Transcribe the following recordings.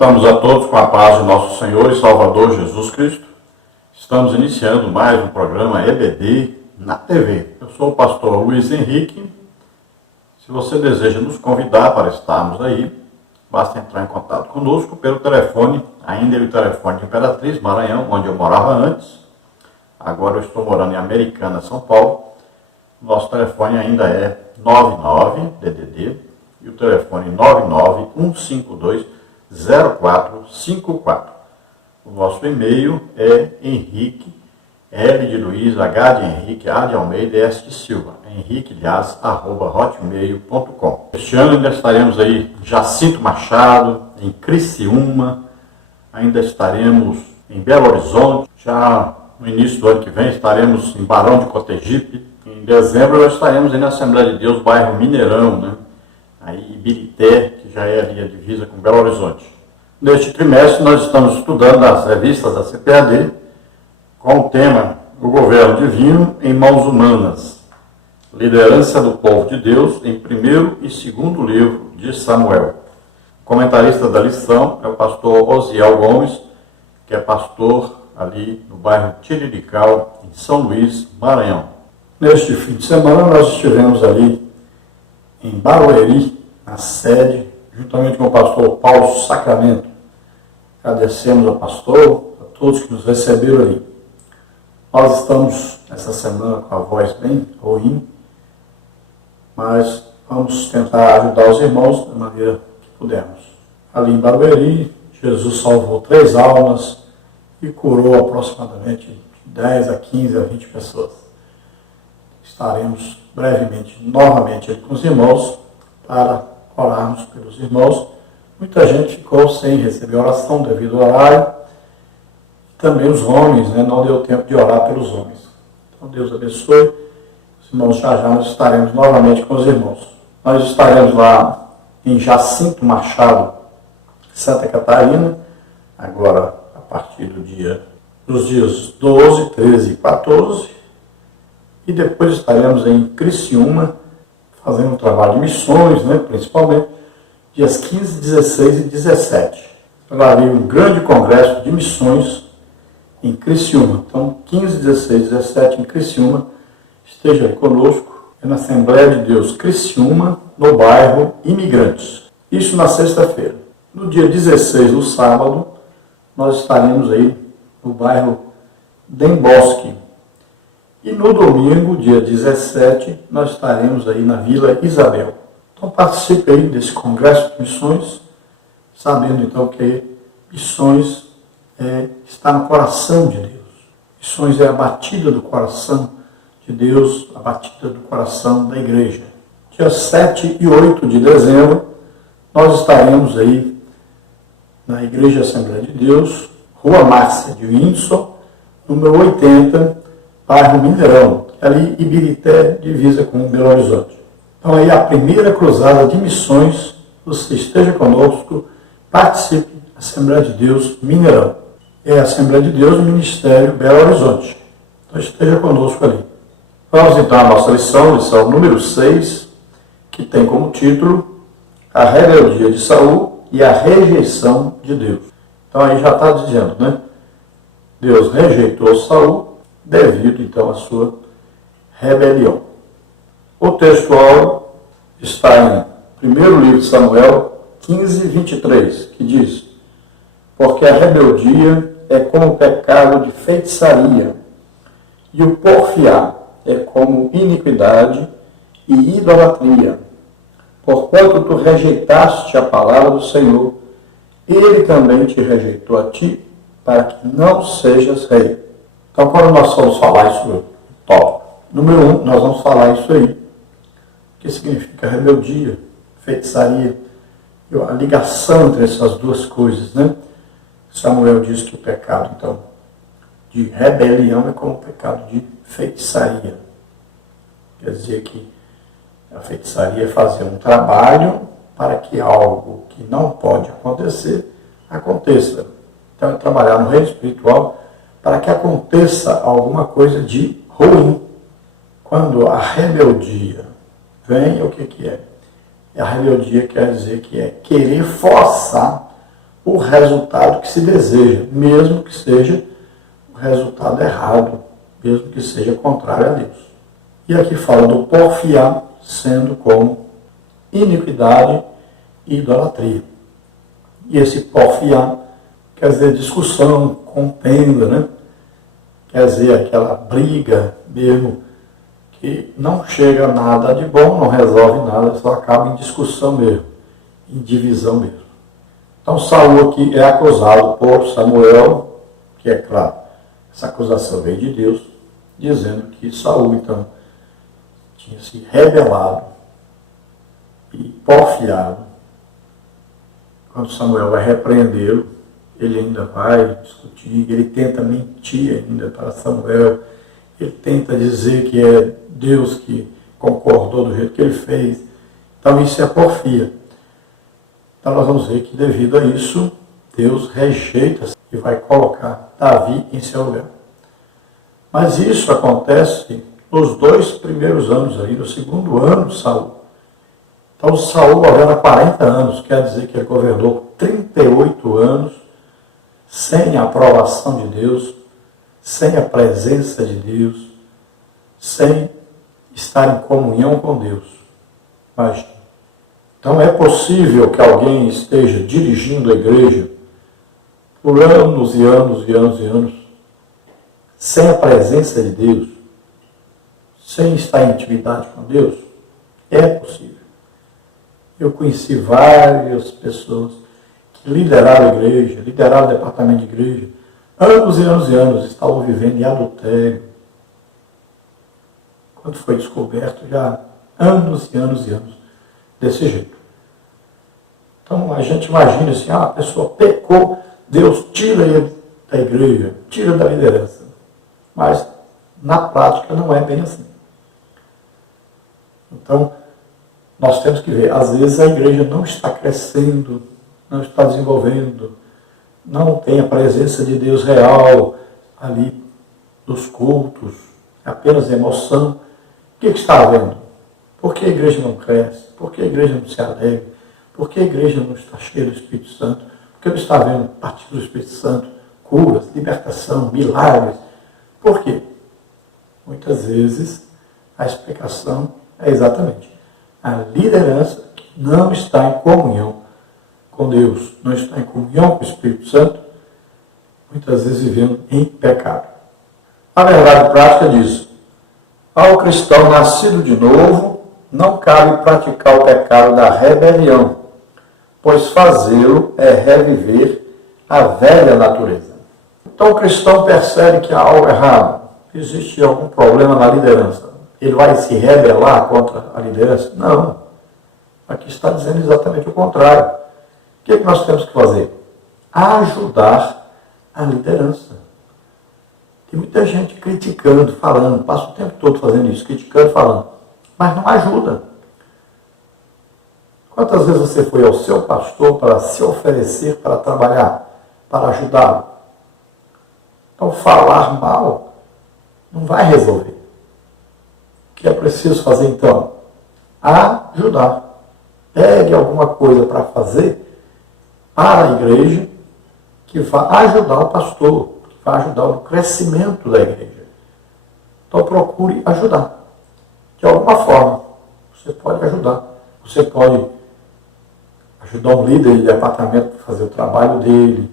Cumprimentamos a todos com a paz de nosso Senhor e Salvador Jesus Cristo. Estamos iniciando mais um programa EBD na TV. Eu sou o pastor Luiz Henrique. Se você deseja nos convidar para estarmos aí, basta entrar em contato conosco pelo telefone, ainda é o telefone de Imperatriz, Maranhão, onde eu morava antes. Agora eu estou morando em Americana, São Paulo. Nosso telefone ainda é 99-DDD e o telefone 991520454. O nosso e-mail é Henrique, L de Luiz, H de Henrique, A de Almeida, S de Silva, henriquelias@hotmail.com. Este ano ainda estaremos aí em Jacinto Machado, em Criciúma, ainda estaremos em Belo Horizonte, já no início do ano que vem estaremos em Barão de Cotegipe. Em dezembro nós estaremos aí na Assembleia de Deus, bairro Mineirão, né? Aí Ibirité, que já é ali a divisa com Belo Horizonte. Neste trimestre nós estamos estudando as revistas da CPAD com o tema O Governo Divino em Mãos Humanas, liderança do povo de Deus em primeiro e segundo livro de Samuel. O comentarista da lição é o pastor Osiel Gomes, que é pastor ali no bairro Tirirical, em São Luís, Maranhão. Neste fim de semana nós estivemos ali em Barueri, na sede, juntamente com o pastor Paulo Sacramento. Agradecemos ao pastor, a todos que nos receberam ali. Nós estamos essa semana com a voz bem ruim, mas vamos tentar ajudar os irmãos da maneira que pudermos. Ali em Barueri, Jesus salvou 3 almas e curou aproximadamente de 10 a 15 a 20 pessoas. Estaremos brevemente, novamente com os irmãos para orarmos pelos irmãos. Muita gente ficou sem receber oração devido ao horário. Também os homens, não deu tempo de orar pelos homens. Então Deus abençoe. Os irmãos, já nós estaremos novamente com os irmãos. Nós estaremos lá em Jacinto Machado, Santa Catarina, agora a partir dos dias 12, 13 e 14. E depois estaremos em Criciúma, fazendo um trabalho de missões, principalmente, dias 15, 16 e 17. Vai haver um grande congresso de missões em Criciúma. Então, 15, 16 e 17 em Criciúma, esteja aí conosco. É na Assembleia de Deus Criciúma, no bairro Imigrantes. Isso na sexta-feira. No dia 16, no sábado, nós estaremos aí no bairro Dembosque. E no domingo, dia 17, nós estaremos aí na Vila Isabel. Então participe aí desse congresso de missões, sabendo então que missões está no coração de Deus. Missões é a batida do coração de Deus, a batida do coração da igreja. Dia 7 e 8 de dezembro, nós estaremos aí na Igreja Assembleia de Deus, Rua Márcia de Windsor, número 80, bairro Mineirão, ali Ibirité, divisa com Belo Horizonte. Então aí a primeira cruzada de missões, você esteja conosco, participe, Assembleia de Deus Mineirão. É a Assembleia de Deus, Ministério Belo Horizonte. Então esteja conosco ali. Vamos então à nossa lição número 6, que tem como título A Rebeldia de Saul e a Rejeição de Deus. Então aí já está dizendo, Deus rejeitou Saul, devido então à sua rebelião. O texto áureo está em 1º livro de Samuel 15, 23, que diz: porque a rebeldia é como o pecado de feitiçaria, e o porfiar é como iniquidade e idolatria. Porquanto tu rejeitaste a palavra do Senhor, ele também te rejeitou a ti, para que não sejas rei. Então, quando nós vamos falar isso, tópico número 1, nós vamos falar isso aí. O que significa rebeldia, feitiçaria, a ligação entre essas duas coisas, Samuel diz que o pecado, então, de rebelião é como o pecado de feitiçaria. Quer dizer que a feitiçaria é fazer um trabalho para que algo que não pode acontecer, aconteça. Então, é trabalhar no reino espiritual para que aconteça alguma coisa de ruim. Quando a rebeldia vem, o que é? A rebeldia quer dizer que é querer forçar o resultado que se deseja, mesmo que seja o resultado errado, mesmo que seja contrário a Deus. E aqui fala do porfiar, sendo como iniquidade e idolatria. E esse porfiar quer dizer discussão, contenda, né? Quer dizer aquela briga mesmo, que não chega a nada de bom, não resolve nada, só acaba em discussão mesmo, em divisão mesmo. Então Saul aqui é acusado por Samuel, que é claro, essa acusação veio de Deus, dizendo que Saul então tinha se rebelado e porfiado. Quando Samuel vai repreendê-lo, ele ainda vai discutir, ele tenta mentir ainda para Samuel, ele tenta dizer que é Deus que concordou do jeito que ele fez. Então isso é porfia. Então nós vamos ver que devido a isso, Deus rejeita e vai colocar Davi em seu lugar. Mas isso acontece nos 2 primeiros anos aí, no segundo ano de Saul. Então Saul governa 40 anos, quer dizer que ele governou 38 anos sem a aprovação de Deus, sem a presença de Deus, sem estar em comunhão com Deus. Mas, então é possível que alguém esteja dirigindo a igreja por anos e anos e anos e anos, sem a presença de Deus, sem estar em intimidade com Deus? É possível. Eu conheci várias pessoas que lideraram a igreja, lideraram o departamento de igreja, anos e anos e anos estavam vivendo em adultério. Quando foi descoberto, já anos e anos e anos desse jeito. Então a gente imagina assim, a pessoa pecou, Deus tira ele da igreja, tira da liderança. Mas na prática não é bem assim. Então nós temos que ver, às vezes a igreja não está crescendo, não está desenvolvendo, não tem a presença de Deus real ali nos cultos, é apenas emoção. O que está havendo? Por que a igreja não cresce? Por que a igreja não se alegra? Por que a igreja não está cheia do Espírito Santo? Por que não está havendo partir do Espírito Santo, curas, libertação, milagres? Por quê? Muitas vezes a explicação é exatamente a liderança que não está em comunhão com Deus, não está em comunhão com o Espírito Santo, muitas vezes vivendo em pecado. A verdade prática diz: ao cristão nascido de novo, não cabe praticar o pecado da rebelião, pois fazê-lo é reviver a velha natureza. Então o cristão percebe que há algo errado, existe algum problema na liderança. Ele vai se rebelar contra a liderança? Não. Aqui está dizendo exatamente o contrário. O que é que nós temos que fazer? Ajudar a liderança. Tem muita gente criticando, falando, passa o tempo todo fazendo isso, criticando, falando, mas não ajuda. Quantas vezes você foi ao seu pastor para se oferecer, para trabalhar, para ajudá-lo? Então falar mal não vai resolver. O que é preciso fazer então? Ajudar. Pegue alguma coisa para fazer para a igreja que vai ajudar o pastor, que vai ajudar no crescimento da igreja. Então procure ajudar. De alguma forma, você pode ajudar. Você pode ajudar um líder de departamento a fazer o trabalho dele.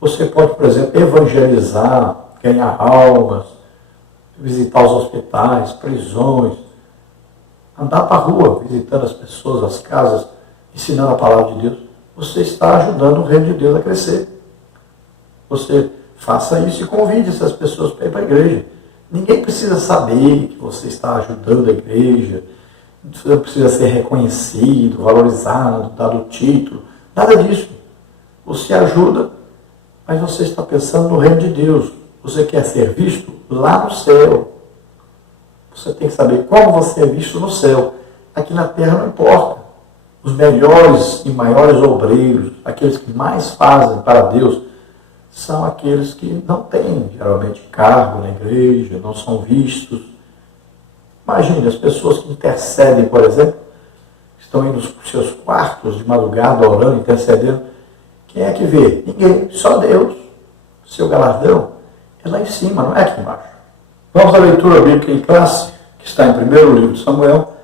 Você pode, por exemplo, evangelizar, ganhar almas, visitar os hospitais, prisões, andar para a rua, visitando as pessoas, as casas, ensinando a palavra de Deus. Você está ajudando o reino de Deus a crescer. Você faça isso e convide essas pessoas para ir para a igreja. Ninguém precisa saber que você está ajudando a igreja, você não precisa ser reconhecido, valorizado, dado título, nada disso. Você ajuda, mas você está pensando no reino de Deus. Você quer ser visto lá no céu. Você tem que saber como você é visto no céu. Aqui na terra não importa. Os melhores e maiores obreiros, aqueles que mais fazem para Deus, são aqueles que não têm, geralmente, cargo na igreja, não são vistos. Imagine, as pessoas que intercedem, por exemplo, estão indo nos seus quartos de madrugada, orando, intercedendo. Quem é que vê? Ninguém, só Deus. O seu galardão é lá em cima, não é aqui embaixo. Vamos à leitura bíblica em classe, que está em 1º livro de Samuel,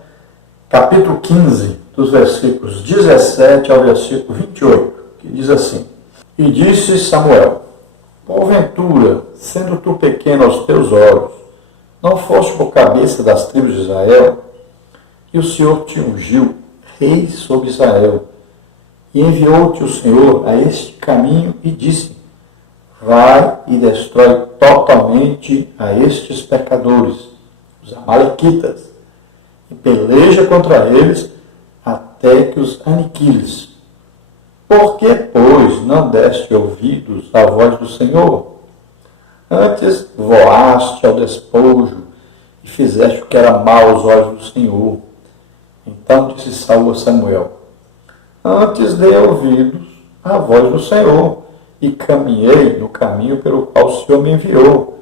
capítulo 15, dos versículos 17 ao versículo 28, que diz assim: E disse Samuel: Porventura, sendo tu pequeno aos teus olhos, não foste por cabeça das tribos de Israel? E o Senhor te ungiu rei sobre Israel. E enviou-te o Senhor a este caminho e disse: Vai e destrói totalmente a estes pecadores, os amalequitas, e peleja contra eles até que os aniquiles. Por que, pois, não deste ouvidos à voz do Senhor? Antes voaste ao despojo e fizeste o que era mal aos olhos do Senhor. Então disse Saul a Samuel: Antes dei ouvidos à voz do Senhor, e caminhei no caminho pelo qual o Senhor me enviou,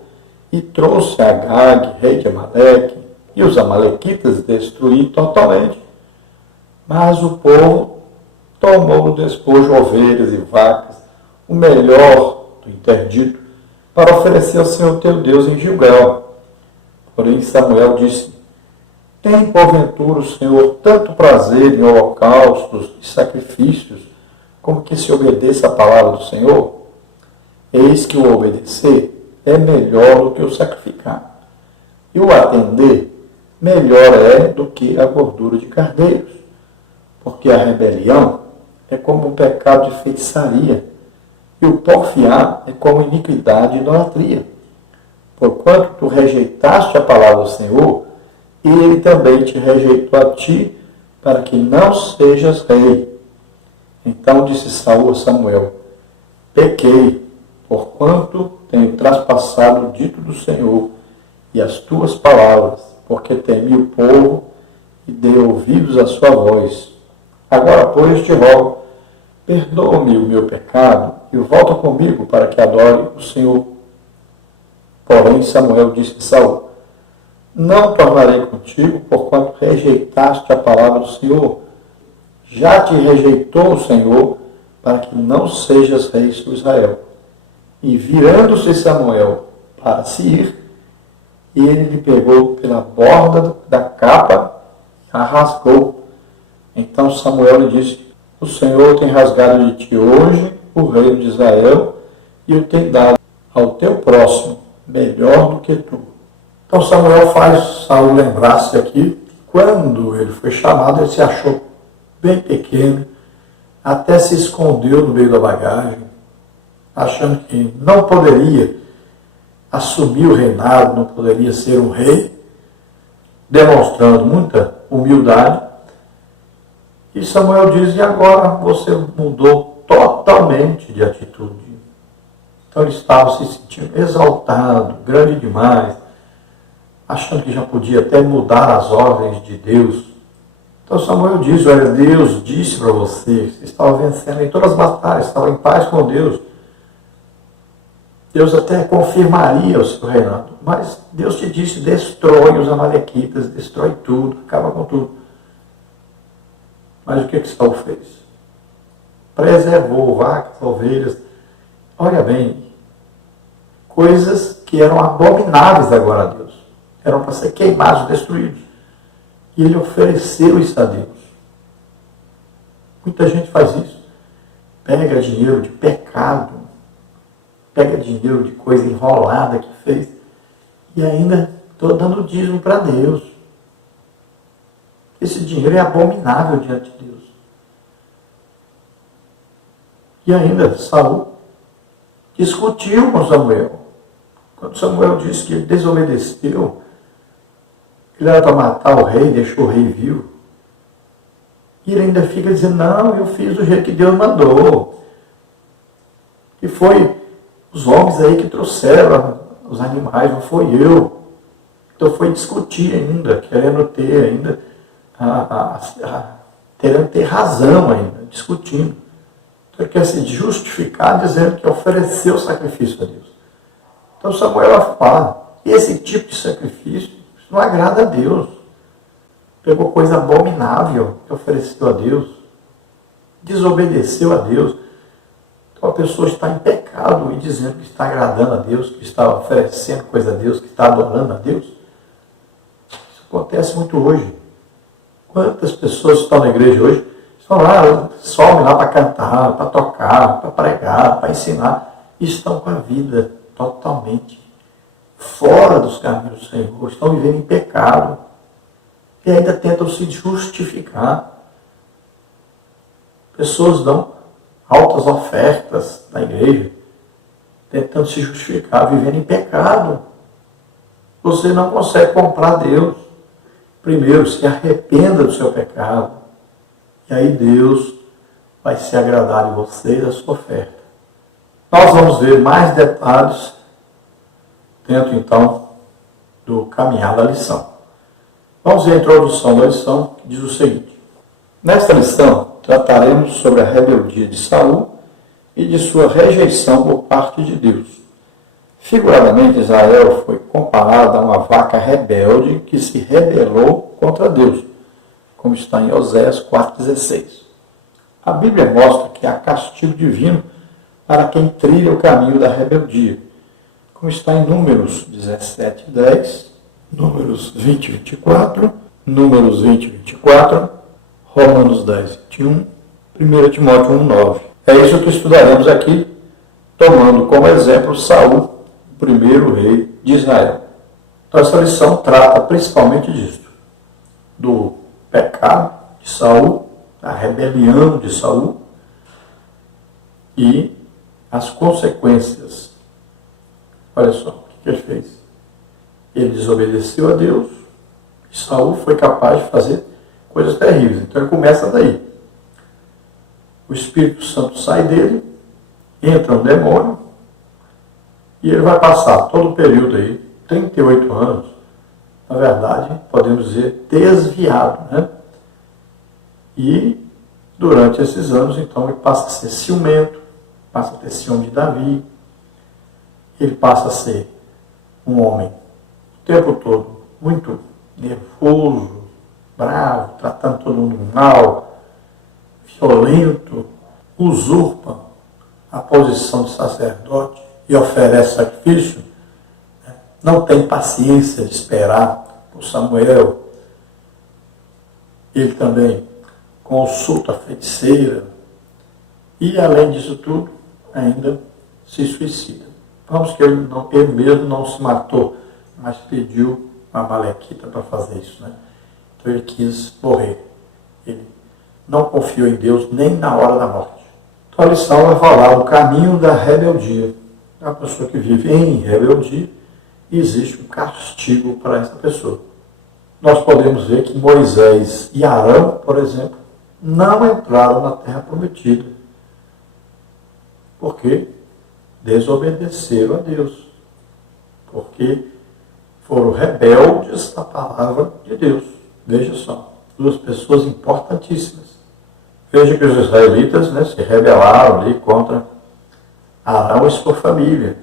e trouxe Agag, rei de Amaleque, e os amalequitas destruí totalmente. Mas o povo tomou no despojo ovelhas e vacas, o melhor do interdito, para oferecer ao Senhor teu Deus em Gilgal. Porém Samuel disse: Tem porventura o Senhor tanto prazer em holocaustos e sacrifícios, como que se obedeça a palavra do Senhor? Eis que o obedecer é melhor do que o sacrificar, e o atender melhor é do que a gordura de cardeiros, porque a rebelião é como um pecado de feitiçaria, e o porfiar é como iniquidade e idolatria. Porquanto tu rejeitaste a palavra do Senhor, e ele também te rejeitou a ti, para que não sejas rei. Então disse Saul a Samuel: Pequei, porquanto tenho traspassado o dito do Senhor e as tuas palavras, porque temi o povo e dei ouvidos à sua voz. Agora, pois, te rogo, perdoa-me o meu pecado e volta comigo para que adore o Senhor. Porém, Samuel disse a Saul: Não tornarei contigo, porquanto rejeitaste a palavra do Senhor. Já te rejeitou o Senhor, para que não sejas rei sobre Israel. E virando-se Samuel para se ir, ele lhe pegou pela borda da capa e a rasgou. Então Samuel lhe disse: O Senhor tem rasgado de ti hoje o reino de Israel e o tem dado ao teu próximo, melhor do que tu. Então Samuel faz Saul lembrar-se aqui que quando ele foi chamado, ele se achou bem pequeno, até se escondeu no meio da bagagem, achando que não poderia assumir o reinado, não poderia ser um rei, demonstrando muita humildade. E Samuel diz: E agora você mudou totalmente de atitude. Então ele estava se sentindo exaltado, grande demais, achando que já podia até mudar as ordens de Deus. Então Samuel diz: Olha, Deus disse para você estava vencendo em todas as batalhas, estava em paz com Deus. Deus até confirmaria o seu reinado, mas Deus te disse: destrói os amalequitas, destrói tudo, acaba com tudo. Mas o que Saul fez? Preservou vacas, ovelhas. Olha bem, coisas que eram abomináveis agora a Deus, eram para ser queimados, destruídos. E ele ofereceu isso a Deus. Muita gente faz isso. Pega dinheiro de pecado, pega dinheiro de coisa enrolada que fez, e ainda estou dando dízimo para Deus. Esse dinheiro é abominável diante de Deus. E ainda Saul discutiu com Samuel. Quando Samuel disse que ele desobedeceu, ele era para matar o rei, deixou o rei vivo. E ele ainda fica dizendo: Não, eu fiz do jeito que Deus mandou. E foi os homens aí que trouxeram os animais, não foi eu. Então foi discutir ainda, querendo ter ainda, querendo ter razão ainda, discutindo. Então ele quer se justificar dizendo que ofereceu sacrifício a Deus. Então Samuel vai falar: esse tipo de sacrifício não agrada a Deus. Pegou coisa abominável que ofereceu a Deus. Desobedeceu a Deus. Então a pessoa está em pecado e dizendo que está agradando a Deus, que está oferecendo coisa a Deus, que está adorando a Deus. Isso acontece muito hoje. Quantas pessoas estão na igreja hoje, estão lá, sobem lá para cantar, para tocar, para pregar, para ensinar, e estão com a vida totalmente fora dos caminhos do Senhor, estão vivendo em pecado, e ainda tentam se justificar. Pessoas dão altas ofertas na igreja, tentando se justificar, vivendo em pecado. Você não consegue comprar Deus. Primeiro, se arrependa do seu pecado, e aí Deus vai se agradar de você e da sua oferta. Nós vamos ver mais detalhes dentro, então, do caminhar da lição. Vamos ver a introdução da lição, que diz o seguinte. Nesta lição, trataremos sobre a rebeldia de Saul e de sua rejeição por parte de Deus. Figuradamente, Israel foi comparado a uma vaca rebelde que se rebelou contra Deus, como está em Oséias 4,16. A Bíblia mostra que há castigo divino para quem trilha o caminho da rebeldia, como está em Números 17:10, Números 20:24, Números 20:24, Romanos 10:21, 1 Timóteo 1:9. É isso que estudaremos aqui, tomando como exemplo Saul, o primeiro rei de Israel. Então essa lição trata principalmente disso, do pecado de Saul, da rebelião de Saul e as consequências. Olha só o que ele fez. Ele desobedeceu a Deus e Saul foi capaz de fazer coisas terríveis. Então ele começa daí. O Espírito Santo sai dele, entra um demônio e ele vai passar todo o período aí, 38 anos, na verdade, podemos dizer, desviado, né? E durante esses anos, então, ele passa a ser ciumento, passa a ter ciúme de Davi, ele passa a ser um homem o tempo todo muito nervoso, bravo, tratando todo mundo mal, violento, usurpa a posição de sacerdote e oferece sacrifício, não tem paciência de esperar por Samuel. Ele também consulta a feiticeira e, além disso tudo, ainda se suicida. Vamos que ele mesmo não se matou, mas pediu uma Amalequita para fazer isso, né? Então ele quis morrer. Ele não confiou em Deus nem na hora da morte. Então a lição vai falar do caminho da rebeldia. A pessoa que vive em rebeldia, existe um castigo para essa pessoa. Nós podemos ver que Moisés e Arão, por exemplo, não entraram na terra prometida, porque desobedeceram a Deus, porque foram rebeldes à palavra de Deus. Veja só, duas pessoas importantíssimas. Veja que os israelitas, né, se rebelaram ali contra Arão e sua família.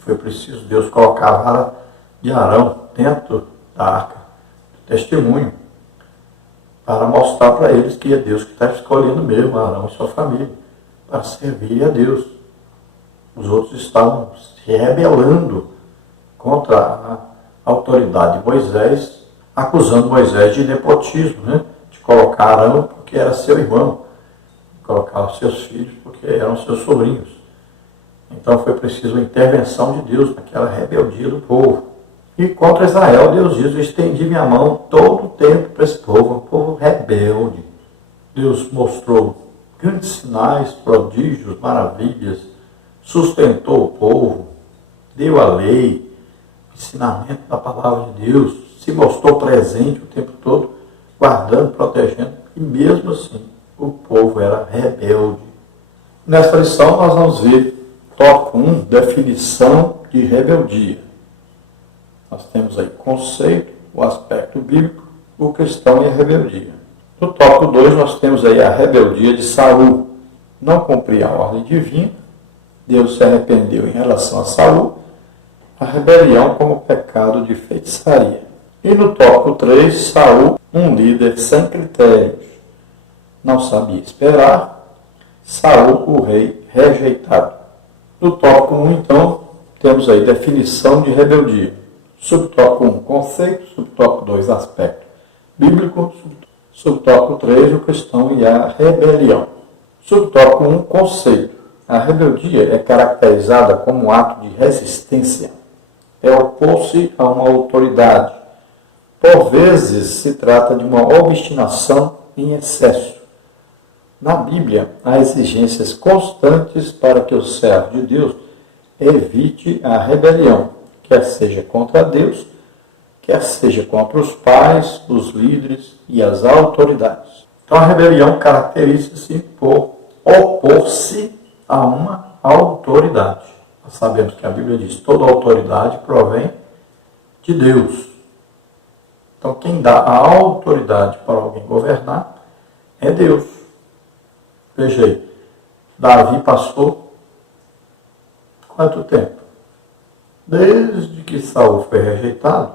Foi preciso Deus colocar a vara de Arão dentro da arca do testemunho para mostrar para eles que é Deus que está escolhendo mesmo Arão e sua família para servir a Deus. Os outros estavam se rebelando contra a autoridade de Moisés, acusando Moisés de nepotismo, né? De colocar Arão porque era seu irmão, de colocar os seus filhos porque eram seus sobrinhos. Então foi preciso a intervenção de Deus naquela rebeldia do povo. E contra Israel, Deus diz: eu estendi minha mão todo o tempo para esse povo, um povo rebelde. Deus mostrou grandes sinais, prodígios, maravilhas, sustentou o povo, deu a lei, ensinamento da palavra de Deus, se mostrou presente o tempo todo, guardando, protegendo, e mesmo assim o povo era rebelde. Nesta lição nós vamos ver tópico 1, definição de rebeldia. Nós temos aí conceito, o aspecto bíblico, o cristão e a rebeldia. No tópico 2 nós temos aí a rebeldia de Saul. Não cumpria a ordem divina, Deus se arrependeu em relação a Saul, a rebelião como pecado de feitiçaria. E no tópico 3, Saul, um líder sem critérios. Não sabia esperar, Saul, o rei rejeitado. No tópico 1, então, temos aí definição de rebeldia. Subtópico 1, conceito. Subtópico 2, aspecto bíblico. Subtópico 3, o cristão e a rebelião. Subtópico 1, conceito. A rebeldia é caracterizada como um ato de resistência. É opor-se a uma autoridade. Por vezes, se trata de uma obstinação em excesso. Na Bíblia, há exigências constantes para que o servo de Deus evite a rebelião, quer seja contra Deus, quer seja contra os pais, os líderes e as autoridades. Então, a rebelião caracteriza-se por opor-se a uma autoridade. Nós sabemos que a Bíblia diz que toda autoridade provém de Deus. Então, quem dá a autoridade para alguém governar é Deus. Veja aí, Davi passou quanto tempo? Desde que Saul foi rejeitado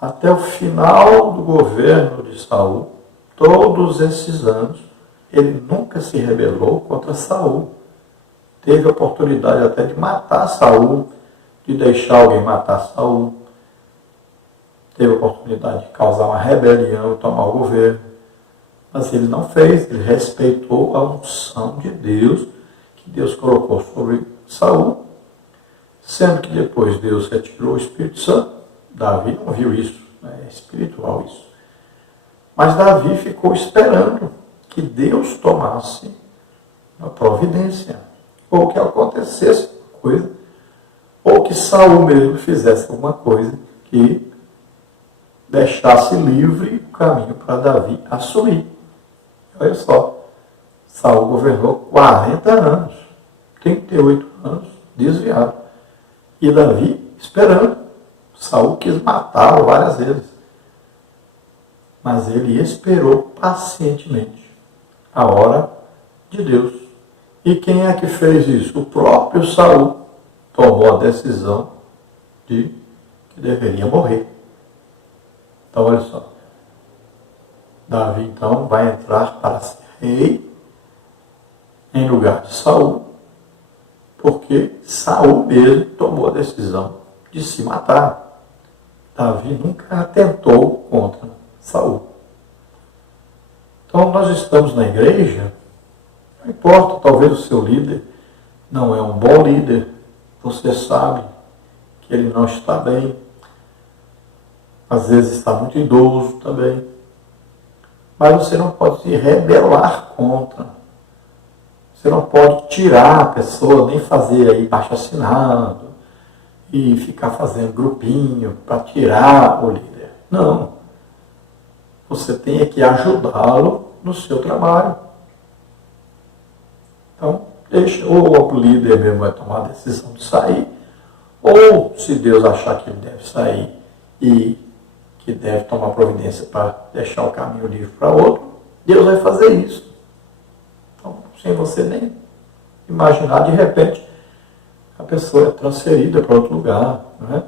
até o final do governo de Saul, todos esses anos, ele nunca se rebelou contra Saul. Teve a oportunidade até de matar Saul, de deixar alguém matar Saul. Teve a oportunidade de causar uma rebelião e tomar o governo. Mas ele não fez, ele respeitou a unção de Deus, que Deus colocou sobre Saul, sendo que depois Deus retirou o Espírito Santo. Davi não viu isso, é espiritual isso. Mas Davi ficou esperando que Deus tomasse uma providência, ou que acontecesse alguma coisa, ou que Saul mesmo fizesse alguma coisa que deixasse livre o caminho para Davi assumir. Olha só, Saul governou 40 anos, 38 anos, desviado. E Davi esperando. Saul quis matá-lo várias vezes. Mas ele esperou pacientemente a hora de Deus. E quem é que fez isso? O próprio Saul tomou a decisão de que deveria morrer. Então, olha só. Davi, então, vai entrar para ser rei em lugar de Saul, porque Saul mesmo tomou a decisão de se matar. Davi nunca atentou contra Saul. Então, nós estamos na igreja, não importa, talvez o seu líder não é um bom líder, você sabe que ele não está bem, às vezes está muito idoso também, mas você não pode se rebelar contra. Você não pode tirar a pessoa, nem fazer aí baixo-assinado e ficar fazendo grupinho para tirar o líder. Não. Você tem que ajudá-lo no seu trabalho. Então, deixa, ou o líder mesmo vai tomar a decisão de sair, ou se Deus achar que ele deve sair e que deve tomar providência para deixar o caminho livre para outro, Deus vai fazer isso. Então, sem você nem imaginar, de repente, a pessoa é transferida para outro lugar, não é?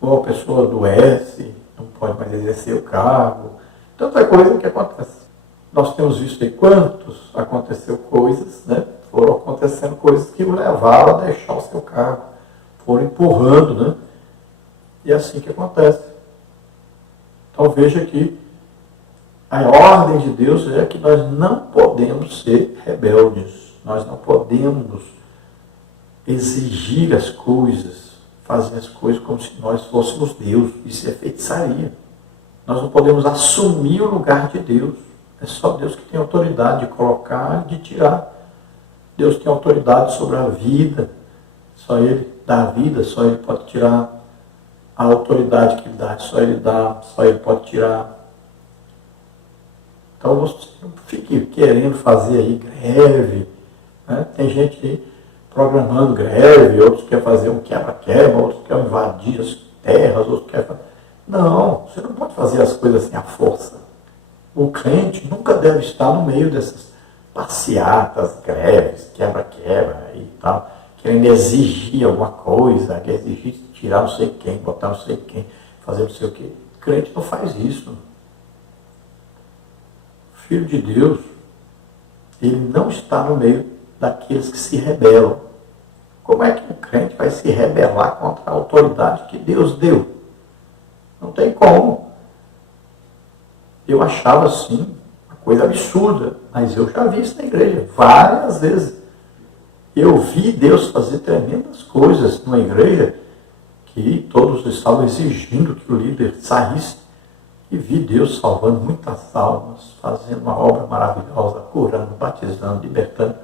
Ou a pessoa adoece, não pode mais exercer o cargo. Tanta coisa que acontece. Nós temos visto aí quantos aconteceu coisas, né? Foram acontecendo coisas que o levaram a deixar o seu cargo. Foram empurrando, né? E é assim que acontece. Então veja que a ordem de Deus é que nós não podemos ser rebeldes. Nós não podemos exigir as coisas, fazer as coisas como se nós fôssemos Deus. Isso é feitiçaria. Nós não podemos assumir o lugar de Deus. É só Deus que tem autoridade de colocar e de tirar. Deus tem autoridade sobre a vida. Só Ele dá a vida, só Ele pode tirar. A autoridade que Ele dá, só Ele dá, só Ele pode tirar. Então você não fique querendo fazer aí greve. Né? Tem gente aí programando greve, outros querem fazer um quebra-quebra, outros querem invadir as terras, outros querem fazer... Não, você não pode fazer as coisas assim à força. O crente nunca deve estar no meio dessas passeatas, greves, quebra-quebra e tal, querendo exigir alguma coisa, quer exigir tirar não sei quem, botar não sei quem, fazer não sei o quê. O crente não faz isso. O Filho de Deus, ele não está no meio daqueles que se rebelam. Como é que um crente vai se rebelar contra a autoridade que Deus deu? Não tem como. Eu achava assim, uma coisa absurda, mas eu já vi isso na igreja várias vezes. Eu vi Deus fazer tremendas coisas numa igreja que todos estavam exigindo que o líder saísse, e vi Deus salvando muitas almas, fazendo uma obra maravilhosa, curando, batizando, libertando.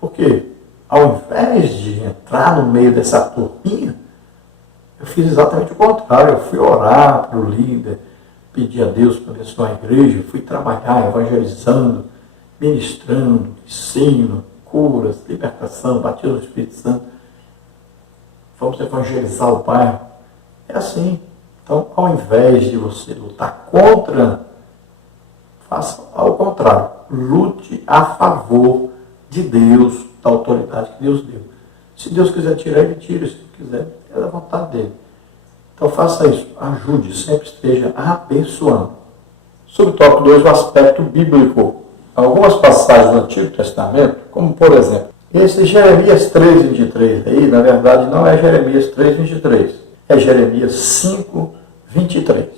Porque ao invés de entrar no meio dessa turminha, eu fiz exatamente o contrário. Eu fui orar para o líder, pedir a Deus para abençoar a igreja, fui trabalhar evangelizando, ministrando, ensino, curas, libertação, batismo do Espírito Santo. Vamos evangelizar o bairro. É assim. Então, ao invés de você lutar contra, faça ao contrário. Lute a favor de Deus, da autoridade que Deus deu. Se Deus quiser tirar, ele tira. Se não quiser, é da vontade dele. Então, faça isso. Ajude, sempre esteja abençoando. Subtópico 2, o aspecto bíblico. Algumas passagens do Antigo Testamento, como por exemplo, esse Jeremias 3:23 aí, na verdade, não é Jeremias 3:23, é Jeremias 5:23,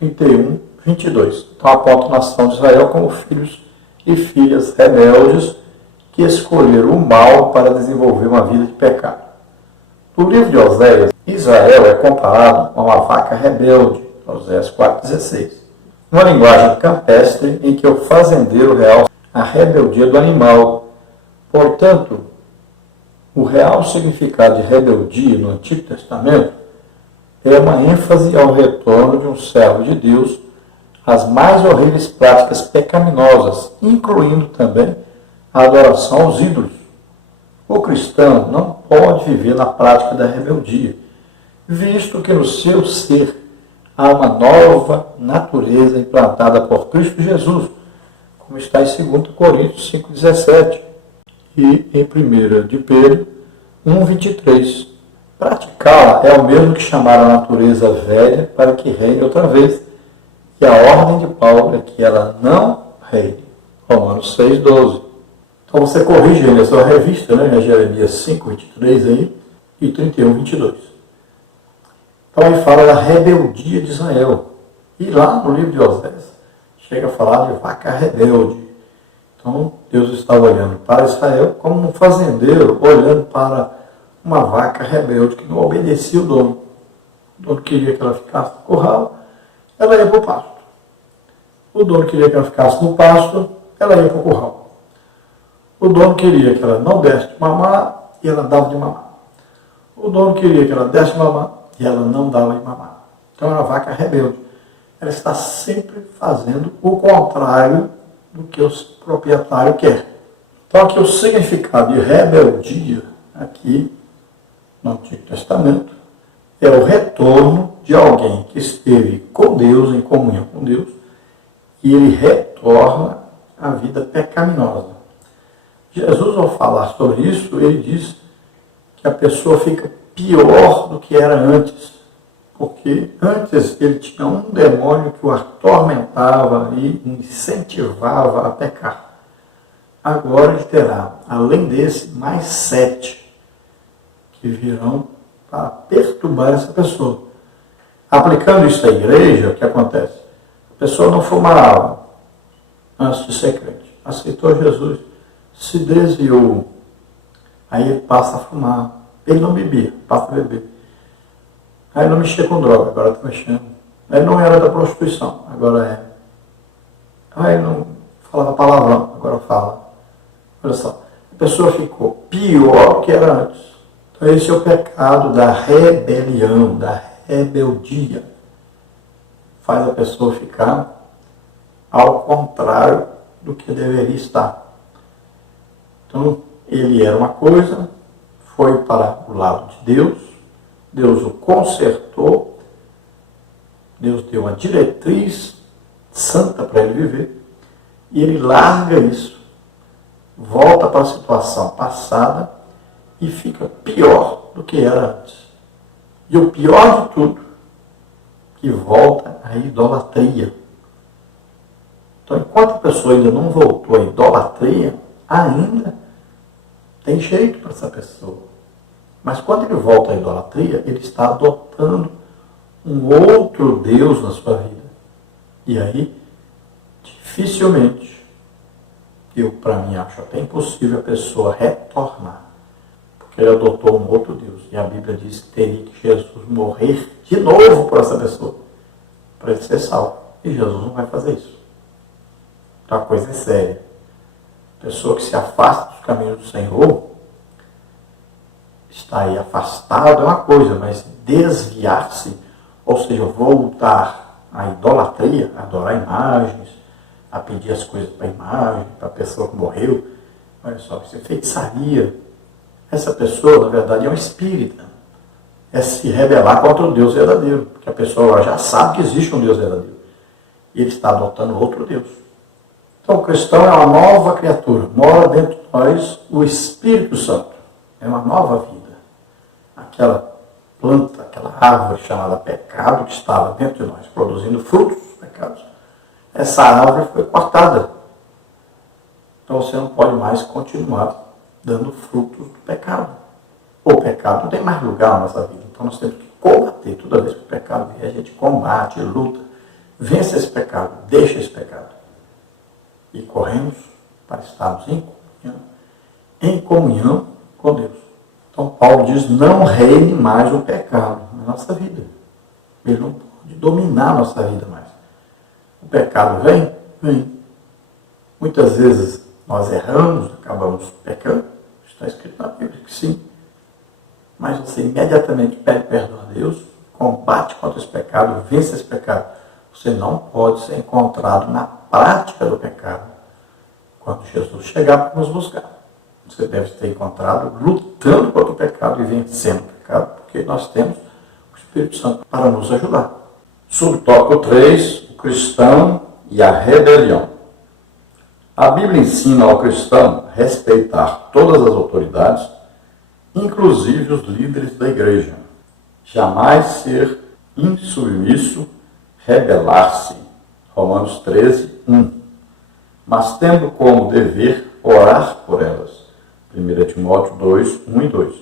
31, 22. Então aponta a nação de Israel como filhos e filhas rebeldes que escolheram o mal para desenvolver uma vida de pecado. No livro de Oséias, Israel é comparado a uma vaca rebelde, Oséias 4:16. Uma linguagem campestre em que o fazendeiro realça a rebeldia do animal. Portanto, o real significado de rebeldia no Antigo Testamento é uma ênfase ao retorno de um servo de Deus às mais horríveis práticas pecaminosas, incluindo também a adoração aos ídolos. O cristão não pode viver na prática da rebeldia, visto que no seu ser há uma nova natureza implantada por Cristo Jesus, como está em 2 Coríntios 5:17 e em 1 de Pedro 1:23. Praticá-la é o mesmo que chamar a natureza velha para que reine outra vez, e a ordem de Paulo é que ela não reine. Romanos 6:12. Então você corrige aí na sua revista, né, Jeremias 5:23 aí, e 31:22. Então ele fala da rebeldia de Israel. E lá no livro de Oséias, chega a falar de vaca rebelde. Então Deus estava olhando para Israel como um fazendeiro olhando para uma vaca rebelde que não obedecia o dono. O dono queria que ela ficasse no curral, ela ia para o pasto. O dono queria que ela ficasse no pasto, ela ia para o curral. O dono queria que ela não desse de mamar, e ela dava de mamar. O dono queria que ela desse de mamar, e ela não dava de mamar. Então era uma vaca rebelde. Ela está sempre fazendo o contrário do que o proprietário quer. Então aqui o significado de rebeldia, aqui no Antigo Testamento, é o retorno de alguém que esteve com Deus, em comunhão com Deus, e ele retorna à vida pecaminosa. Jesus, ao falar sobre isso, ele diz que a pessoa fica pior do que era antes, porque antes ele tinha um demônio que o atormentava e incentivava a pecar. Agora ele terá, além desse, mais 7 que virão para perturbar essa pessoa. Aplicando isso à igreja, o que acontece? A pessoa não fumava antes de ser crente, aceitou Jesus, se desviou, aí ele passa a fumar. Ele não bebia, passa a beber. Aí não mexia com droga, agora está mexendo. Ele não era da prostituição, agora é. Aí não falava palavrão, agora fala. Olha só, a pessoa ficou pior do que era antes. Então esse é o pecado da rebelião, da rebeldia. Faz a pessoa ficar ao contrário do que deveria estar. Então ele era uma coisa, foi para o lado de Deus, Deus o consertou, Deus deu uma diretriz santa para ele viver, e ele larga isso, volta para a situação passada e fica pior do que era antes. E o pior de tudo, que volta à idolatria. Então, enquanto a pessoa ainda não voltou à idolatria, ainda tem jeito para essa pessoa. Mas quando ele volta à idolatria, ele está adotando um outro Deus na sua vida. E aí, dificilmente, eu, para mim, acho até impossível a pessoa retornar, porque ele adotou um outro Deus. E a Bíblia diz que teria que Jesus morrer de novo por essa pessoa, para ele ser salvo. E Jesus não vai fazer isso. Então a coisa é séria. A pessoa que se afasta dos caminhos do Senhor, está aí afastado é uma coisa, mas desviar-se, ou seja, voltar à idolatria, a adorar imagens, a pedir as coisas para a imagem, para a pessoa que morreu, olha só, isso é feitiçaria. Essa pessoa, na verdade, é um espírita. É se rebelar contra o Deus verdadeiro, porque a pessoa já sabe que existe um Deus verdadeiro. E ele está adotando outro Deus. Então, o cristão é uma nova criatura. Mora dentro de nós o Espírito Santo. É uma nova vida. Aquela planta, aquela árvore chamada pecado que estava dentro de nós, produzindo frutos dos pecados. Essa árvore foi cortada. Então, você não pode mais continuar dando frutos do pecado. O pecado não tem mais lugar na nossa vida. Então, nós temos que combater. Toda vez que o pecado vier, a gente combate, luta. Vence esse pecado, deixa esse pecado. E corremos para estarmos em comunhão com Deus. Então Paulo diz, não reine mais o pecado na nossa vida. Ele não pode dominar a nossa vida mais. O pecado vem? Vem. Muitas vezes nós erramos, acabamos pecando. Está escrito na Bíblia que sim. Mas você imediatamente pede perdão a Deus, combate contra esse pecado, vence esse pecado. Você não pode ser encontrado na prática do pecado quando Jesus chegar para nos buscar. Você deve ter encontrado lutando contra o pecado e vencendo o pecado, porque nós temos o Espírito Santo para nos ajudar. Subtópico 3, o cristão e a rebelião. A Bíblia ensina ao cristão respeitar todas as autoridades, inclusive os líderes da igreja. Jamais ser insubmisso, rebelar-se. Romanos 13, 1. Mas tendo como dever orar por elas. 1 Timóteo 2, 1 e 2.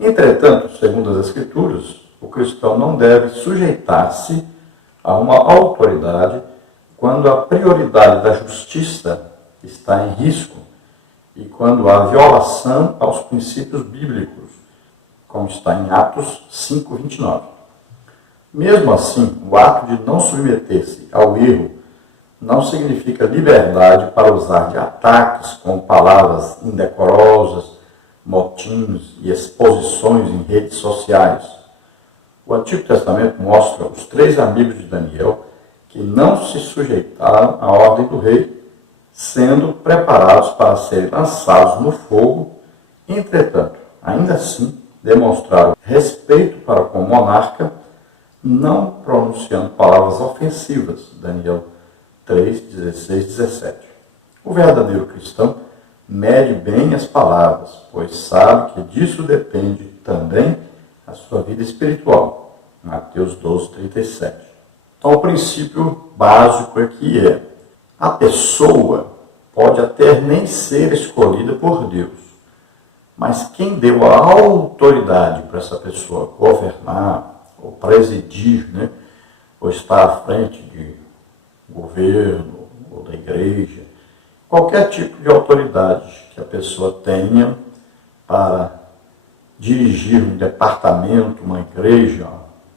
Entretanto, segundo as Escrituras, o cristão não deve sujeitar-se a uma autoridade quando a prioridade da justiça está em risco e quando há violação aos princípios bíblicos, como está em Atos 5, 29. Mesmo assim, o ato de não submeter-se ao erro não significa liberdade para usar de ataques com palavras indecorosas, motins e exposições em redes sociais. O Antigo Testamento mostra os 3 amigos de Daniel que não se sujeitaram à ordem do rei, sendo preparados para serem lançados no fogo. Entretanto, ainda assim, demonstraram respeito para com o monarca, não pronunciando palavras ofensivas. Daniel 3, 16, 17. O verdadeiro cristão mede bem as palavras, pois sabe que disso depende também a sua vida espiritual. Mateus 12, 37. Então, o princípio básico aqui é: a pessoa pode até nem ser escolhida por Deus, mas quem deu a autoridade para essa pessoa governar, ou presidir, ou estar à frente de governo ou da igreja, qualquer tipo de autoridade que a pessoa tenha para dirigir um departamento, uma igreja,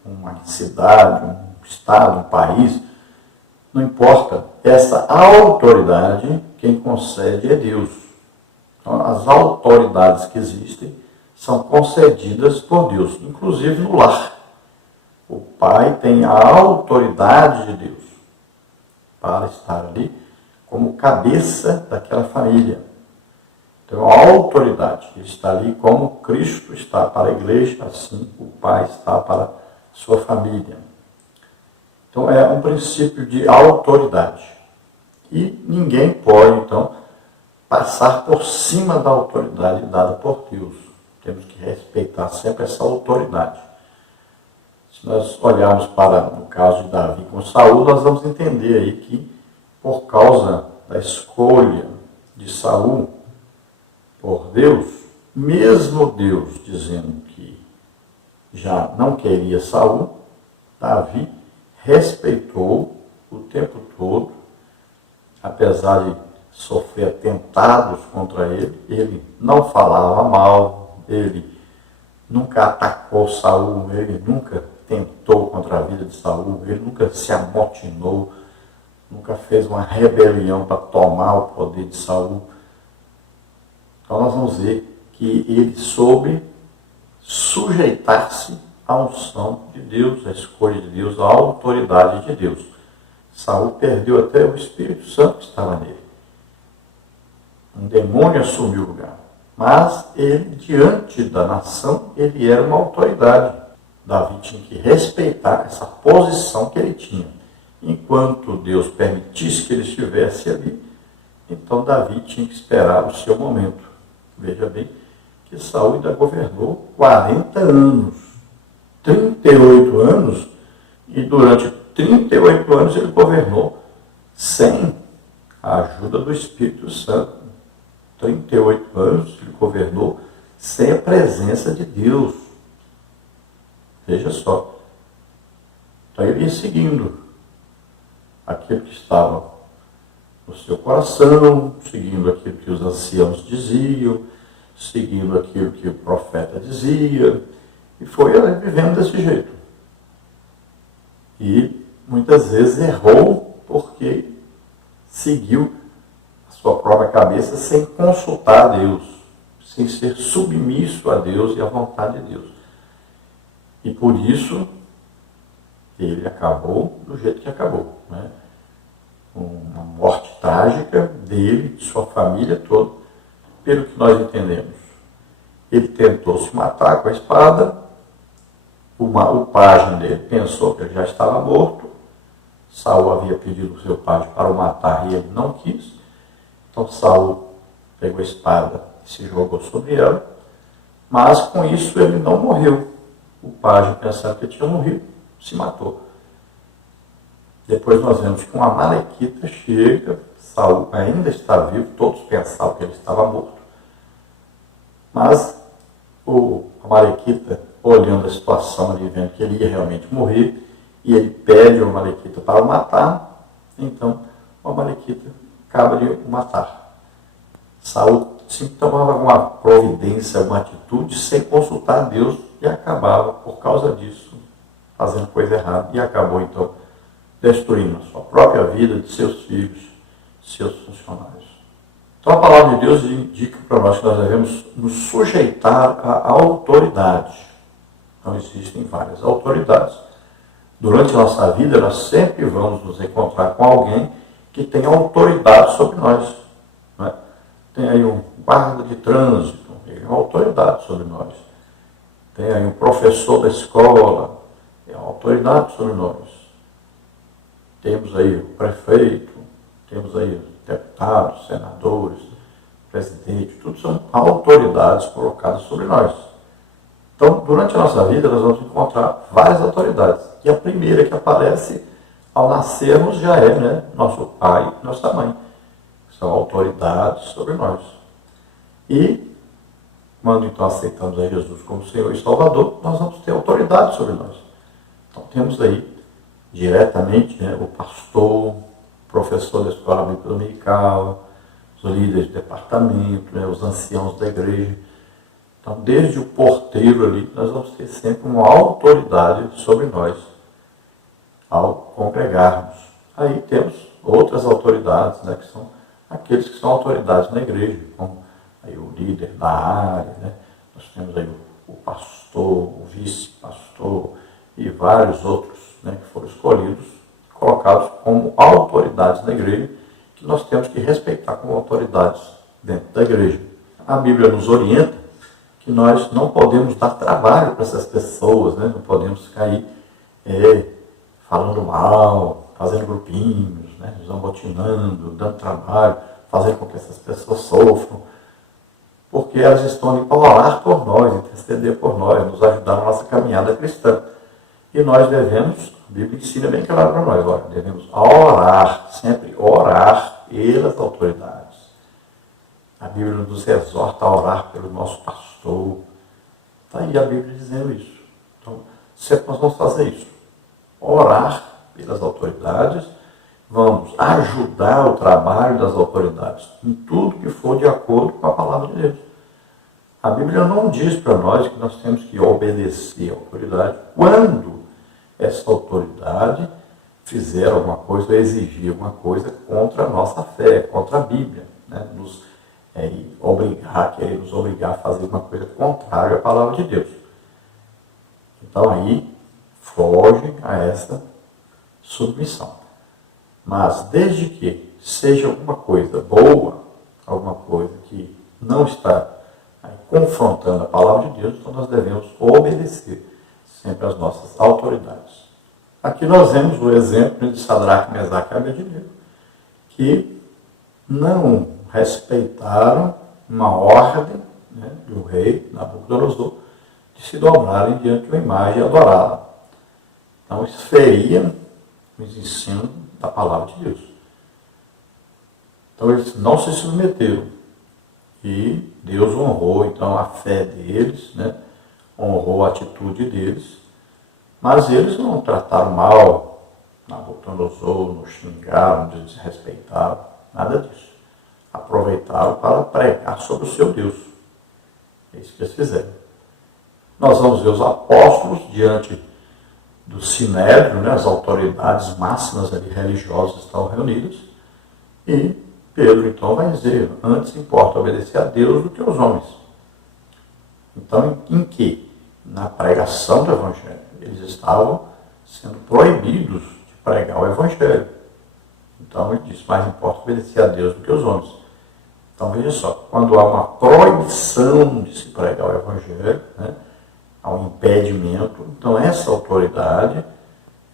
uma cidade, um estado, um país, não importa, essa autoridade quem concede é Deus. Então, as autoridades que existem são concedidas por Deus, inclusive no lar. O pai tem a autoridade de Deus para estar ali como cabeça daquela família. Então, a autoridade, ele está ali como Cristo está para a igreja, assim o Pai está para a sua família. Então, é um princípio de autoridade. E ninguém pode, então, passar por cima da autoridade dada por Deus. Temos que respeitar sempre essa autoridade. Se nós olharmos para, no caso de Davi com Saul, nós vamos entender aí que por causa da escolha de Saul por Deus, mesmo Deus dizendo que já não queria Saul, Davi respeitou o tempo todo, apesar de sofrer atentados contra ele não falava mal, ele nunca atacou Saul, ele nunca tentou contra a vida de Saul, ele nunca se amotinou, nunca fez uma rebelião para tomar o poder de Saul. Então nós vamos ver que ele soube sujeitar-se à unção de Deus, à escolha de Deus, à autoridade de Deus. Saul perdeu até o Espírito Santo que estava nele. Um demônio assumiu o lugar. Mas ele, diante da nação, ele era uma autoridade. Davi tinha que respeitar essa posição que ele tinha. Enquanto Deus permitisse que ele estivesse ali, então Davi tinha que esperar o seu momento. Veja bem que Saul ainda governou 40 anos, 38 anos, e durante 38 anos ele governou sem a ajuda do Espírito Santo. 38 anos ele governou sem a presença de Deus. Veja só. Então ele ia seguindo aquilo que estava no seu coração, seguindo aquilo que os anciãos diziam, seguindo aquilo que o profeta dizia, e foi vivendo desse jeito. E muitas vezes errou porque seguiu a sua própria cabeça sem consultar a Deus, sem ser submisso a Deus e à vontade de Deus. E por isso ele acabou do jeito que acabou, né? Uma morte trágica dele, de sua família toda, pelo que nós entendemos. Ele tentou se matar com a espada, o pajem dele pensou que ele já estava morto, Saul havia pedido ao seu pajem para o matar e ele não quis, então Saul pegou a espada e se jogou sobre ela, mas com isso ele não morreu. O pajem, pensando que ele tinha morrido, se matou. Depois nós vemos que um amalequita chega, Saul ainda está vivo, todos pensavam que ele estava morto. Mas o amalequita, olhando a situação ali, vendo que ele ia realmente morrer, e ele pede o amalequita para o matar, então o amalequita acaba de o matar. Saul sempre tomava alguma providência, alguma atitude, sem consultar Deus, e acabava, por causa disso, fazendo coisa errada, e acabou então destruindo a sua própria vida, de seus filhos, seus funcionários. Então a palavra de Deus indica para nós que nós devemos nos sujeitar à autoridade. Então existem várias autoridades. Durante a nossa vida nós sempre vamos nos encontrar com alguém que tem autoridade sobre nós. Não é? Tem aí um guarda de trânsito, ele é uma autoridade sobre nós. Tem aí um professor da escola, é uma autoridade sobre nós. Temos aí o prefeito, temos aí os deputados, senadores, presidente, tudo são autoridades colocadas sobre nós. Então, durante a nossa vida, nós vamos encontrar várias autoridades. E a primeira que aparece ao nascermos já é, né, nosso pai e nossa mãe. São autoridades sobre nós. E, quando então aceitamos a Jesus como Senhor e Salvador, nós vamos ter autoridade sobre nós. Então, temos aí diretamente, né, o pastor, o professor da escola bíblica dominical, os líderes de departamento, né, os anciãos da igreja. Então, desde o porteiro ali, nós vamos ter sempre uma autoridade sobre nós ao congregarmos. Aí temos outras autoridades, né, que são aqueles que são autoridades na igreja, como aí o líder da área, né? Nós temos aí o pastor, o vice-pastor e vários outros, né, que foram escolhidos, colocados como autoridades na igreja, que nós temos que respeitar como autoridades dentro da igreja. A Bíblia nos orienta que nós não podemos dar trabalho para essas pessoas, né? Não podemos ficar aí falando mal, fazendo grupinhos, né? Zambotinando, dando trabalho, fazendo com que essas pessoas sofram, porque elas estão ali para orar por nós, interceder por nós, nos ajudar na nossa caminhada cristã. E nós devemos, a Bíblia ensina bem claro para nós, olha, devemos orar, sempre orar pelas autoridades. A Bíblia nos exorta a orar pelo nosso pastor. Está aí a Bíblia dizendo isso. Então, sempre nós vamos fazer isso. Orar pelas autoridades, vamos ajudar o trabalho das autoridades em tudo que for de acordo com a palavra de Deus. A Bíblia não diz para nós que nós temos que obedecer à autoridade quando essa autoridade fizer alguma coisa ou exigir alguma coisa contra a nossa fé, contra a Bíblia, né? Querer nos obrigar a fazer uma coisa contrária à palavra de Deus. Então aí foge a essa submissão. Mas desde que seja alguma coisa boa, alguma coisa que não está confrontando a palavra de Deus, então nós devemos obedecer sempre às nossas autoridades. Aqui nós vemos o exemplo de Sadraque, Mesaque e Abednego, que não respeitaram uma ordem, né, do rei Nabucodonosor de se dobrarem diante de uma imagem e adorá-la. Então isso feria os ensinos da palavra de Deus. Então eles não se submeteram. E Deus honrou então a fé deles, né? Honrou a atitude deles, mas eles não trataram mal Nabucodonosor, não xingaram, não desrespeitaram, nada disso. Aproveitaram para pregar sobre o seu Deus. É isso que eles fizeram. Nós vamos ver os apóstolos diante do Sinédrio, né? As autoridades máximas ali, religiosas estão reunidas, e Pedro então vai dizer, antes importa obedecer a Deus do que aos homens. Então, em que? Na pregação do Evangelho. Eles estavam sendo proibidos de pregar o Evangelho. Então ele diz, mais importa obedecer a Deus do que aos homens. Então veja só, quando há uma proibição de se pregar o Evangelho, né, há um impedimento, então essa autoridade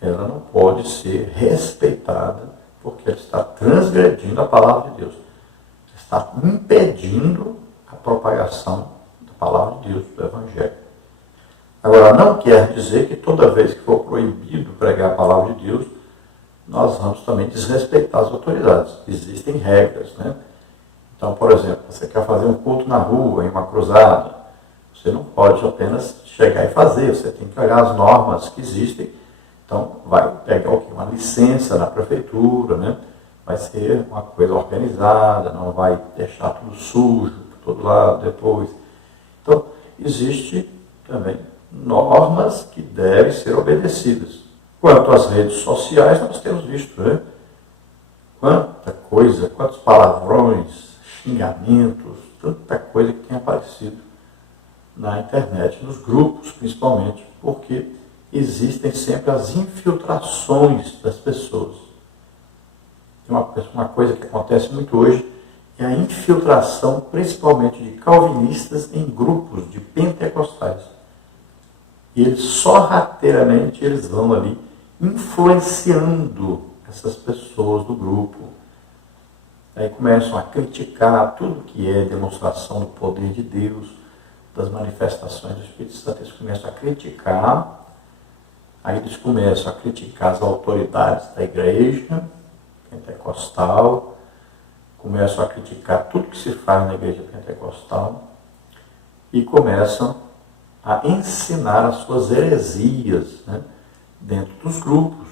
ela não pode ser respeitada porque ela está transgredindo a palavra de Deus. Está impedindo a propagação da palavra de Deus, do Evangelho. Agora, não quer dizer que toda vez que for proibido pregar a palavra de Deus, nós vamos também desrespeitar as autoridades. Existem regras, né? Então, por exemplo, você quer fazer um culto na rua, em uma cruzada, você não pode apenas chegar e fazer, você tem que olhar as normas que existem. Então, vai pegar o quê? Uma licença na prefeitura, né? Vai ser uma coisa organizada, não vai deixar tudo sujo por todo lado depois. Então, existe também normas que devem ser obedecidas. Quanto às redes sociais, nós temos visto, né? Quanta coisa, quantos palavrões, xingamentos, tanta coisa que tem aparecido na internet, nos grupos principalmente, porque existem sempre as infiltrações das pessoas. Uma coisa que acontece muito hoje é a infiltração, principalmente de calvinistas, em grupos de pentecostais. E eles sorrateiramente eles vão ali influenciando essas pessoas do grupo. Aí começam a criticar tudo que é demonstração do poder de Deus, das manifestações do Espírito Santo. Eles começam a criticar. Aí eles começam a criticar as autoridades da igreja pentecostal, começam a criticar tudo que se faz na igreja pentecostal e começam a ensinar as suas heresias, né, dentro dos grupos.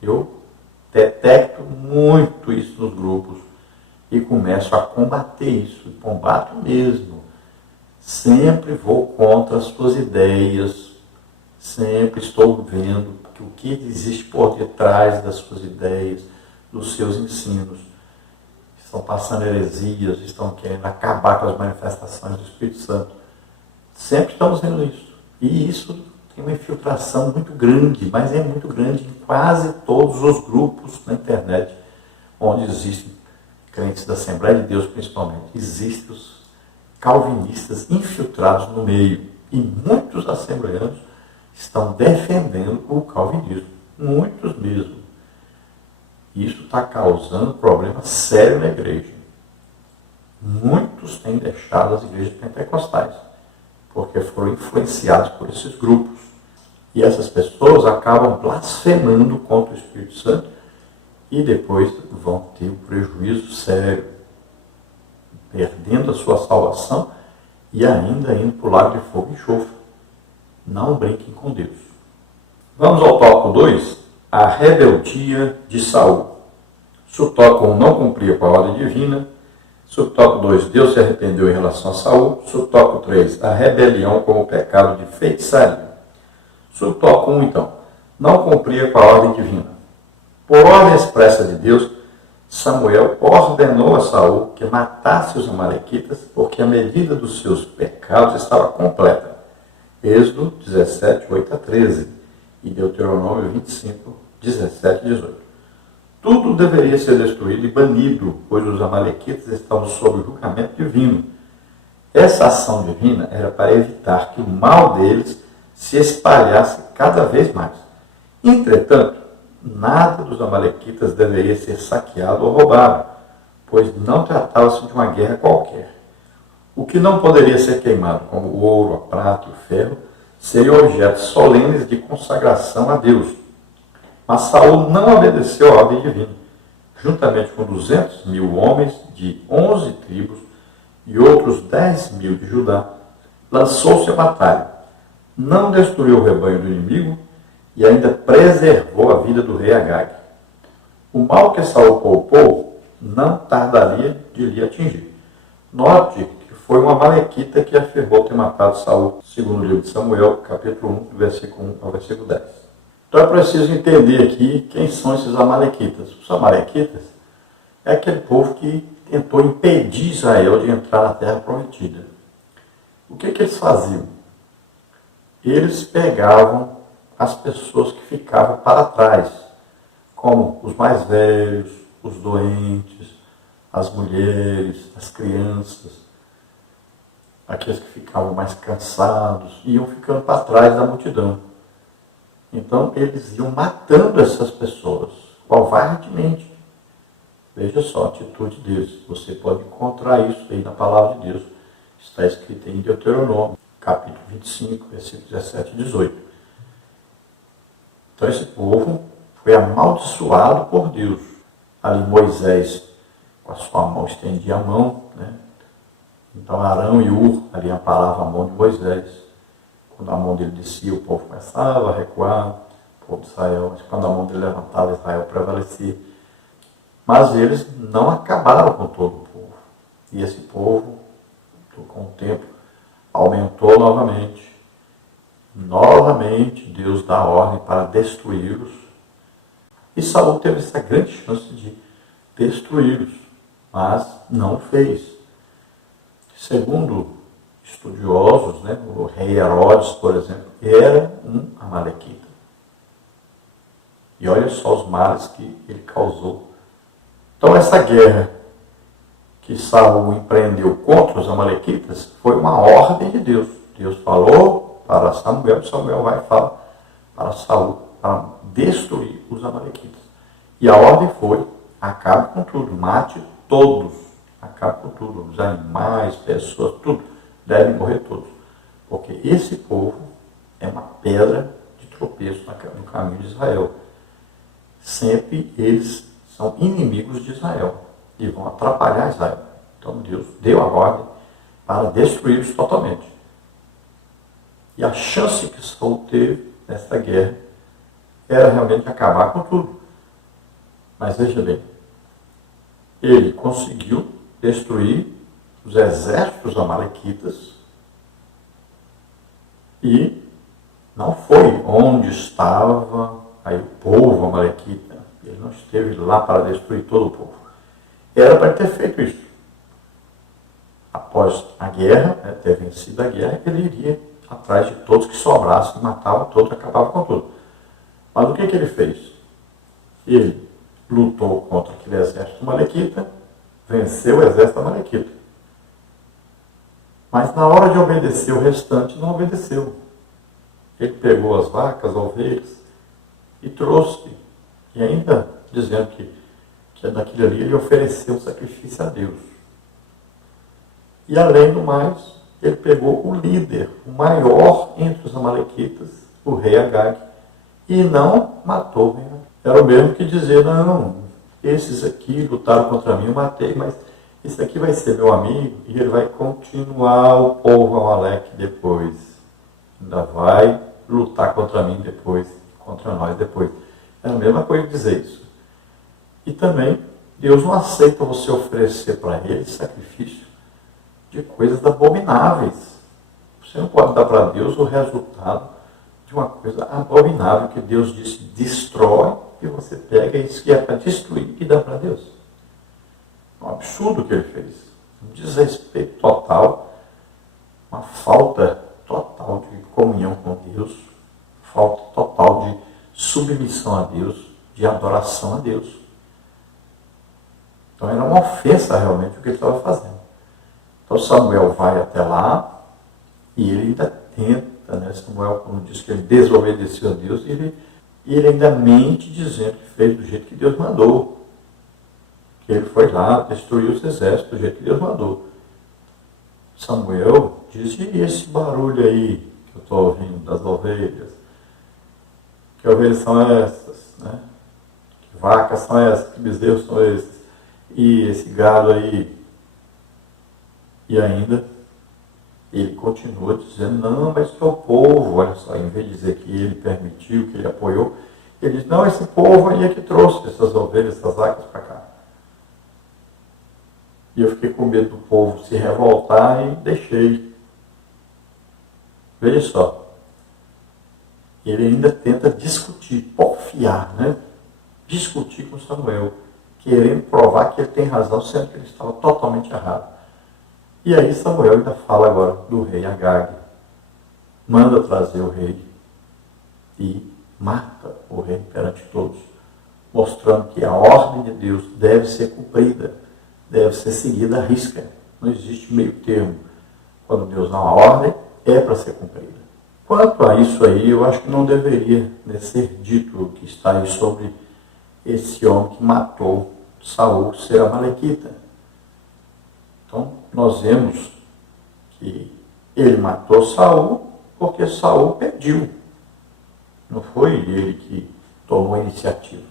Eu detecto muito isso nos grupos e começo a combater isso, combato mesmo. Sempre vou contra as suas ideias, sempre estou vendo que o que existe por detrás das suas ideias, dos seus ensinos. Estão passando heresias, estão querendo acabar com as manifestações do Espírito Santo. Sempre estamos vendo isso. E isso tem uma infiltração muito grande, mas é muito grande em quase todos os grupos na internet, onde existem crentes da Assembleia de Deus, principalmente. Existem os calvinistas infiltrados no meio. E muitos assembleanos estão defendendo o calvinismo. Muitos mesmo. Isso está causando problema sério na igreja. Muitos têm deixado as igrejas pentecostais, porque foram influenciados por esses grupos. E essas pessoas acabam blasfemando contra o Espírito Santo e depois vão ter um prejuízo sério, perdendo a sua salvação e ainda indo para o lago de fogo e enxofre. Não brinquem com Deus. Vamos ao tópico 2, a rebeldia de Saul. Subtópico 1, não cumpria com a ordem divina. Subtópico 2, Deus se arrependeu em relação a Saul. Subtópico 3, a rebelião como pecado de feitiçaria. Subtópico 1, então, não cumpria com a ordem divina. Por ordem expressa de Deus, Samuel ordenou a Saul que matasse os amalequitas, porque a medida dos seus pecados estava completa. Êxodo 17, 8 a 13 e Deuteronômio 25, 17 e 18. Tudo deveria ser destruído e banido, pois os amalequitas estavam sob o julgamento divino. Essa ação divina era para evitar que o mal deles se espalhasse cada vez mais. Entretanto, nada dos amalequitas deveria ser saqueado ou roubado, pois não tratava-se de uma guerra qualquer. O que não poderia ser queimado, como o ouro, a prata e o ferro, seriam objetos solenes de consagração a Deus. Mas Saul não obedeceu à ordem divina. Juntamente com 200.000 homens de 11 tribos e outros 10.000 de Judá, lançou-se à batalha. Não destruiu o rebanho do inimigo e ainda preservou a vida do rei Agag. O mal que Saul poupou não tardaria de lhe atingir. Note que foi uma amalequita que afirmou ter matado Saul, segundo o livro de Samuel, capítulo 1, versículo 1 ao versículo 10. Então é preciso entender aqui quem são esses amalequitas. Os amalequitas é aquele povo que tentou impedir Israel de entrar na terra prometida. O que eles faziam? Eles pegavam as pessoas que ficavam para trás, como os mais velhos, os doentes, as mulheres, as crianças, aqueles que ficavam mais cansados, iam ficando para trás da multidão. Então, eles iam matando essas pessoas, covardemente. Veja só a atitude deles. Você pode encontrar isso aí na palavra de Deus. Está escrito em Deuteronômio, capítulo 25, versículos 17 e 18. Então, esse povo foi amaldiçoado por Deus. Ali Moisés, com a sua mão, estendia a mão, né? Então, Arão e Ur ali amparavam a mão de Moisés. Quando a mão dele descia, o povo começava a recuar, o povo de Israel. Mas quando a mão dele levantava, Israel prevalecia. Mas eles não acabaram com todo o povo. E esse povo, com o tempo, aumentou novamente. Novamente, Deus dá ordem para destruí-los. E Saul teve essa grande chance de destruí-los, mas não fez. Segundo estudiosos, né, o rei Herodes, por exemplo, era um amalequita. E olha só os males que ele causou. Então essa guerra que Saul empreendeu contra os amalequitas foi uma ordem de Deus. Deus falou para Samuel, Samuel vai falar para Saul, para destruir os amalequitas. E a ordem foi, acabe com tudo, mate todos, acabe com tudo, os animais, pessoas, tudo, devem morrer todos. Porque esse povo é uma pedra de tropeço no caminho de Israel. Sempre eles são inimigos de Israel e vão atrapalhar Israel. Então Deus deu a ordem para destruí-los totalmente. E a chance que Saul teve nessa guerra era realmente acabar com tudo. Mas veja bem, ele conseguiu destruir os exércitos amalequitas e não foi onde estava aí o povo amalequita. Ele não esteve lá para destruir todo o povo. Era para ter feito isso. Após a guerra, ter vencido a guerra, ele iria atrás de todos que sobrassem, matava todos, acabava com tudo. Mas o que ele fez? Ele lutou contra aquele exército amalequita, venceu o exército amalequita. Mas na hora de obedecer o restante, não obedeceu. Ele pegou as vacas, as ovelhas e trouxe. E ainda dizendo que daquilo ali ele ofereceu um sacrifício a Deus. E além do mais, ele pegou o líder, o maior entre os amalequitas, o rei Agag e não matou o rei Agag. Era o mesmo que dizer, não, esses aqui lutaram contra mim, eu matei, mas esse aqui vai ser meu amigo e ele vai continuar o povo Amaleque depois. Ainda vai lutar contra mim depois, contra nós depois. É a mesma coisa dizer isso. E também, Deus não aceita você oferecer para ele sacrifício de coisas abomináveis. Você não pode dar para Deus o resultado de uma coisa abominável que Deus disse, destrói, e você pega isso que é para destruir e dá para Deus. É um absurdo o que ele fez. Um desrespeito total, uma falta total de comunhão com Deus, falta total de submissão a Deus, de adoração a Deus. Então era uma ofensa realmente o que ele estava fazendo. Então Samuel vai até lá e ele ainda tenta, né? Samuel, como diz que ele desobedeceu a Deus, e ele ainda mente dizendo que fez do jeito que Deus mandou. Que ele foi lá, destruiu os exércitos do jeito que Deus mandou. Samuel diz, e esse barulho aí que eu estou ouvindo das ovelhas? Que ovelhas são essas? Né? Que vacas são essas? Que bezerros são esses? E esse gado aí? E ainda ele continua dizendo, não, mas é o povo, olha só, em vez de dizer que ele permitiu, que ele apoiou, ele diz, não, esse povo aí é que trouxe essas ovelhas, essas vacas para cá. E eu fiquei com medo do povo se revoltar e deixei. Veja só, ele ainda tenta discutir, porfiar, né? Discutir com Samuel, querendo provar que ele tem razão, sendo que ele estava totalmente errado. E aí Samuel ainda fala agora do rei Agag, manda trazer o rei e mata o rei perante todos, mostrando que a ordem de Deus deve ser cumprida, deve ser seguida à risca. Não existe meio termo. Quando Deus dá uma ordem, é para ser cumprida. Quanto a isso aí, eu acho que não deveria ser dito o que está aí sobre esse homem que matou Saul, ser amalequita. Então, nós vemos que ele matou Saul porque Saul pediu. Não foi ele que tomou a iniciativa.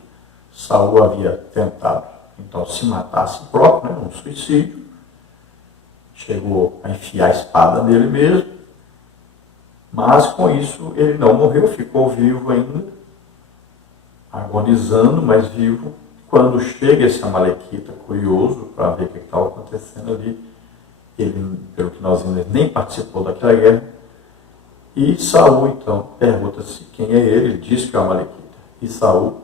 Saul havia tentado, então, se matar a si próprio, né, um suicídio. Chegou a enfiar a espada nele mesmo. Mas, com isso, ele não morreu, ficou vivo ainda, agonizando, mas vivo. Quando chega esse amalequita curioso para ver o que estava acontecendo ali, ele, pelo que nós vimos, nem participou daquela guerra. E Saul, então, pergunta-se quem é ele, ele diz que é o amalequita. E Saul,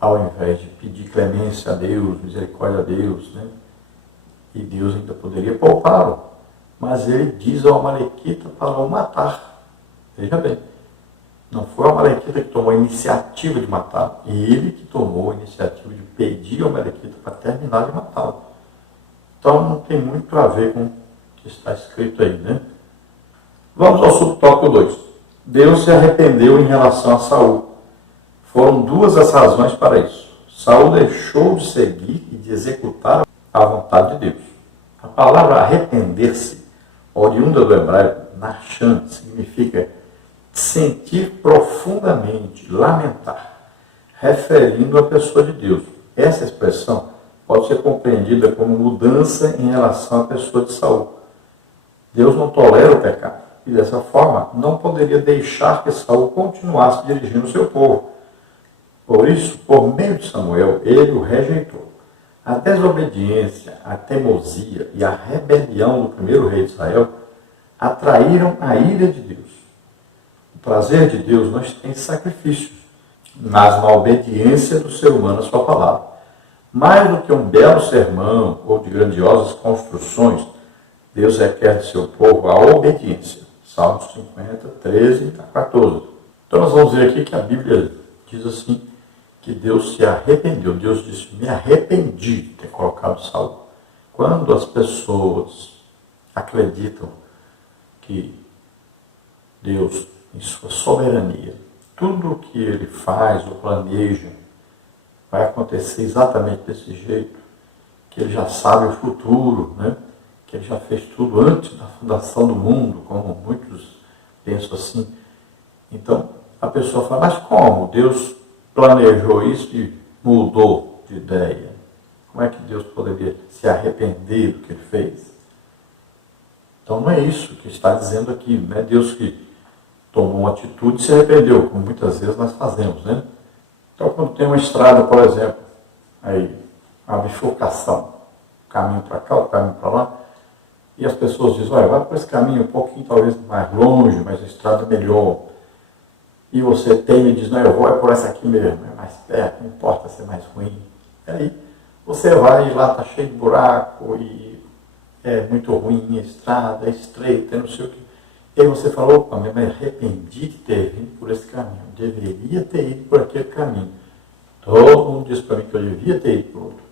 ao invés de pedir clemência a Deus, misericórdia a Deus, né? E Deus ainda poderia poupá-lo, mas ele diz ao amalequita para o matar. Veja bem, não foi o amalequita que tomou a iniciativa de matá-lo, ele que tomou a iniciativa de pedir ao amalequita para terminar de matá-lo. Então não tem muito a ver com o que está escrito aí, né? Vamos ao subtópico 2. Deus se arrependeu em relação a Saul. Foram duas as razões para isso. Saul deixou de seguir e de executar a vontade de Deus. A palavra arrepender-se, oriunda do hebraico, nachan, significa sentir profundamente, lamentar, referindo à pessoa de Deus. Essa expressão pode ser compreendida como mudança em relação à pessoa de Saul. Deus não tolera o pecado e, dessa forma, não poderia deixar que Saul continuasse dirigindo o seu povo. Por isso, por meio de Samuel, ele o rejeitou. A desobediência, a teimosia e a rebelião do primeiro rei de Israel atraíram a ira de Deus. O prazer de Deus não tem sacrifícios, mas na obediência do ser humano à sua palavra. Mais do que um belo sermão ou de grandiosas construções, Deus requer de seu povo a obediência. Salmos 50, 13 a 14. Então nós vamos ver aqui que a Bíblia diz assim, que Deus se arrependeu. Deus disse, me arrependi de ter colocado Saul. Quando as pessoas acreditam que Deus, em sua soberania, tudo o que ele faz ou planeja vai acontecer exatamente desse jeito, que ele já sabe o futuro, né? Que ele já fez tudo antes da fundação do mundo, como muitos pensam assim, Então, a pessoa fala, mas como? Deus planejou isso e mudou de ideia. Como é que Deus poderia se arrepender do que ele fez? Então não é isso que está dizendo aqui, não é Deus que tomou uma atitude e se arrependeu, como muitas vezes nós fazemos, né? Então quando tem uma estrada, por exemplo, aí a bifurcação, o caminho para cá, o caminho para lá, e as pessoas dizem, olha, vai por esse caminho um pouquinho talvez mais longe, mas a estrada é melhor. E você tem e diz, não, eu vou é por essa aqui mesmo, é mais perto, não importa ser mais ruim. E aí você vai e lá está cheio de buraco e é muito ruim a estrada, é estreita, não sei o quê. E aí você fala, opa, me arrependi de ter vindo por esse caminho, deveria ter ido por aquele caminho. Todo mundo diz para mim que eu devia ter ido por outro.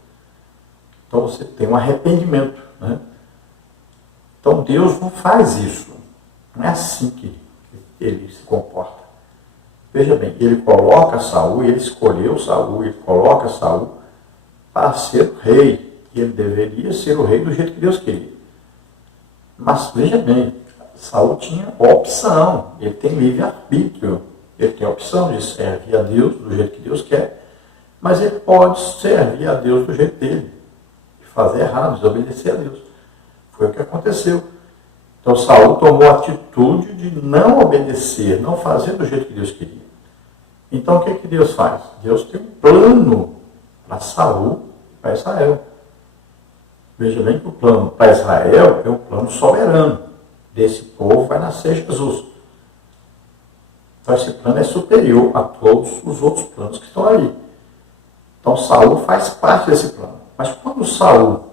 Então você tem um arrependimento, né? Então Deus não faz isso. Não é assim que ele se comporta. Veja bem, ele coloca Saul, ele escolheu Saul, ele coloca Saul para ser rei. E ele deveria ser o rei do jeito que Deus queria. Mas veja bem, Saul tinha opção, ele tem livre-arbítrio, ele tem a opção de servir a Deus do jeito que Deus quer, mas ele pode servir a Deus do jeito dele, e fazer errado, desobedecer a Deus. Foi o que aconteceu. Então Saul tomou a atitude de não obedecer, não fazer do jeito que Deus queria. Então o que Deus faz? Deus tem um plano para Saul e para Israel. Veja bem que o plano para Israel é um plano soberano. Desse povo vai nascer Jesus. Então esse plano é superior a todos os outros planos que estão ali. Então Saul faz parte desse plano. Mas quando Saul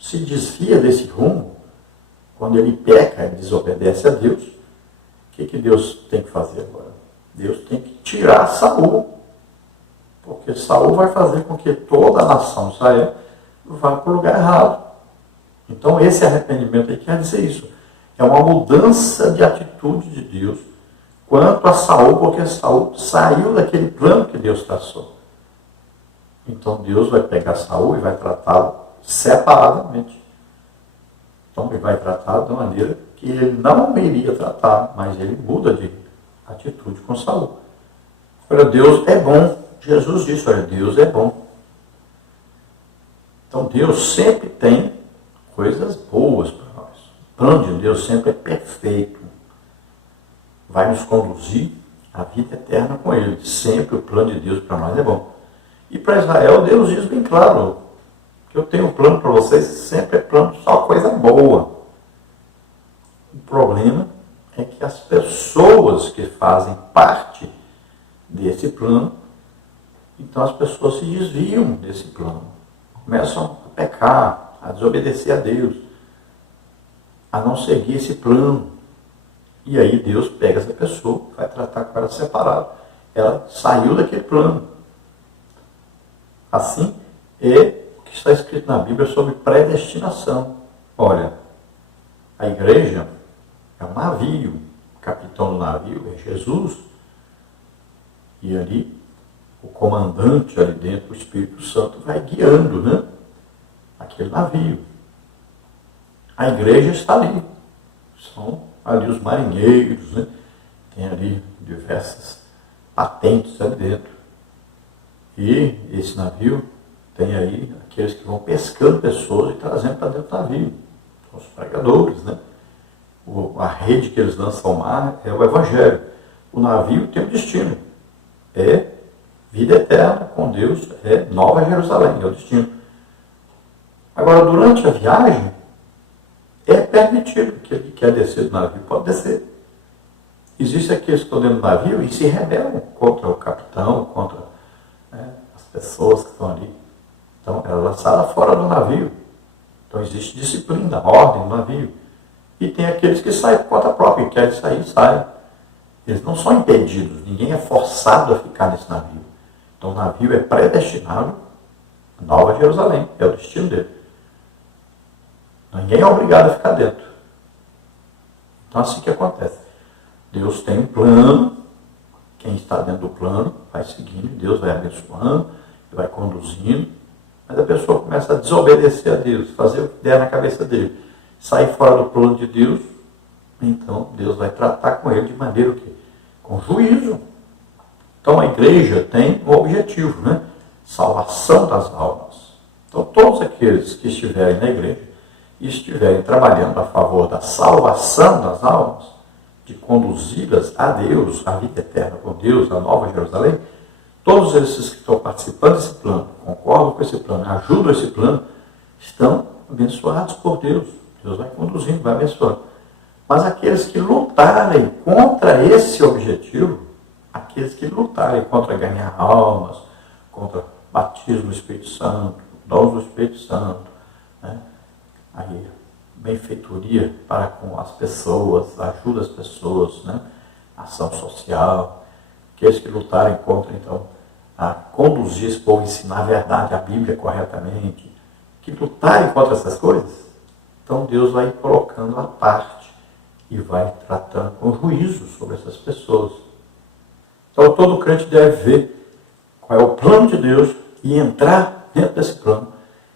se desvia desse rumo, quando ele peca e desobedece a Deus, o que Deus tem que fazer agora? Deus tem que tirar Saul. Porque Saul vai fazer com que toda a nação de Israel vá para o lugar errado. Então esse arrependimento aí quer dizer isso. É uma mudança de atitude de Deus quanto a Saul, porque Saul saiu daquele plano que Deus traçou. Então Deus vai pegar Saul e vai tratá-lo separadamente. Então ele vai tratá-lo de uma maneira que ele não iria tratar, mas ele muda de atitude com Saul. Olha, Deus é bom. Jesus disse, olha, Deus é bom. Então Deus sempre tem coisas boas para nós. O plano de Deus sempre é perfeito. Vai nos conduzir à vida eterna com Ele. Sempre o plano de Deus para nós é bom. E para Israel, Deus diz bem claro, que eu tenho um plano para vocês, sempre é plano, só coisa boa. O problema é que as pessoas que fazem parte desse plano, então as pessoas se desviam desse plano. Começam a pecar, a desobedecer a Deus, a não seguir esse plano. E aí Deus pega essa pessoa, vai tratar com ela separado. Ela saiu daquele plano. Assim é o que está escrito na Bíblia sobre predestinação. Olha, a igreja é um navio, o capitão do navio é Jesus, e ali o comandante ali dentro, o Espírito Santo, vai guiando, né, aquele navio. A igreja está ali. São ali os marinheiros, né? Tem ali diversas patentes ali dentro. E esse navio tem aí aqueles que vão pescando pessoas e trazendo para dentro do navio. São os pregadores, né? A rede que eles lançam ao mar é o Evangelho. O navio tem um destino. É vida eterna com Deus, é Nova Jerusalém, é o destino. Agora, durante a viagem, é permitido que ele quer descer do navio, pode descer. Existem aqueles que estão dentro do navio e se rebelam contra o capitão, contra, né, as pessoas que estão ali. Então, ela é lançada fora do navio. Então, existe disciplina, ordem no navio. E tem aqueles que saem por conta própria, que querem sair, saem. Eles não são impedidos, ninguém é forçado a ficar nesse navio. Então, o navio é predestinado a Nova Jerusalém, é o destino dele. Ninguém é obrigado a ficar dentro. Então, assim que acontece. Deus tem um plano, quem está dentro do plano vai seguindo, Deus vai abençoando, vai conduzindo, mas a pessoa começa a desobedecer a Deus, fazer o que der na cabeça dele, sair fora do plano de Deus, então Deus vai tratar com ele de maneira o quê? com juízo. Então a igreja tem um objetivo, né? Salvação das almas. Então todos aqueles que estiverem na igreja e estiverem trabalhando a favor da salvação das almas, de conduzi-las a Deus, a vida eterna com Deus, a Nova Jerusalém, todos esses que estão participando desse plano, concordam com esse plano, ajudam esse plano, estão abençoados por Deus. Deus vai conduzindo, vai abençoando. Mas aqueles que lutarem contra esse objetivo, aqueles que lutarem contra ganhar almas, contra batismo do Espírito Santo, dons do Espírito Santo, né? Aí, benfeitoria para com as pessoas, ajuda as pessoas, né? Ação social, aqueles que lutarem contra, então, a conduzir esse povo, ensinar a verdade, a Bíblia corretamente, que lutarem contra essas coisas, então Deus vai colocando a parte e vai tratando com juízo sobre essas pessoas. Então todo crente deve ver qual é o plano de Deus e entrar dentro desse plano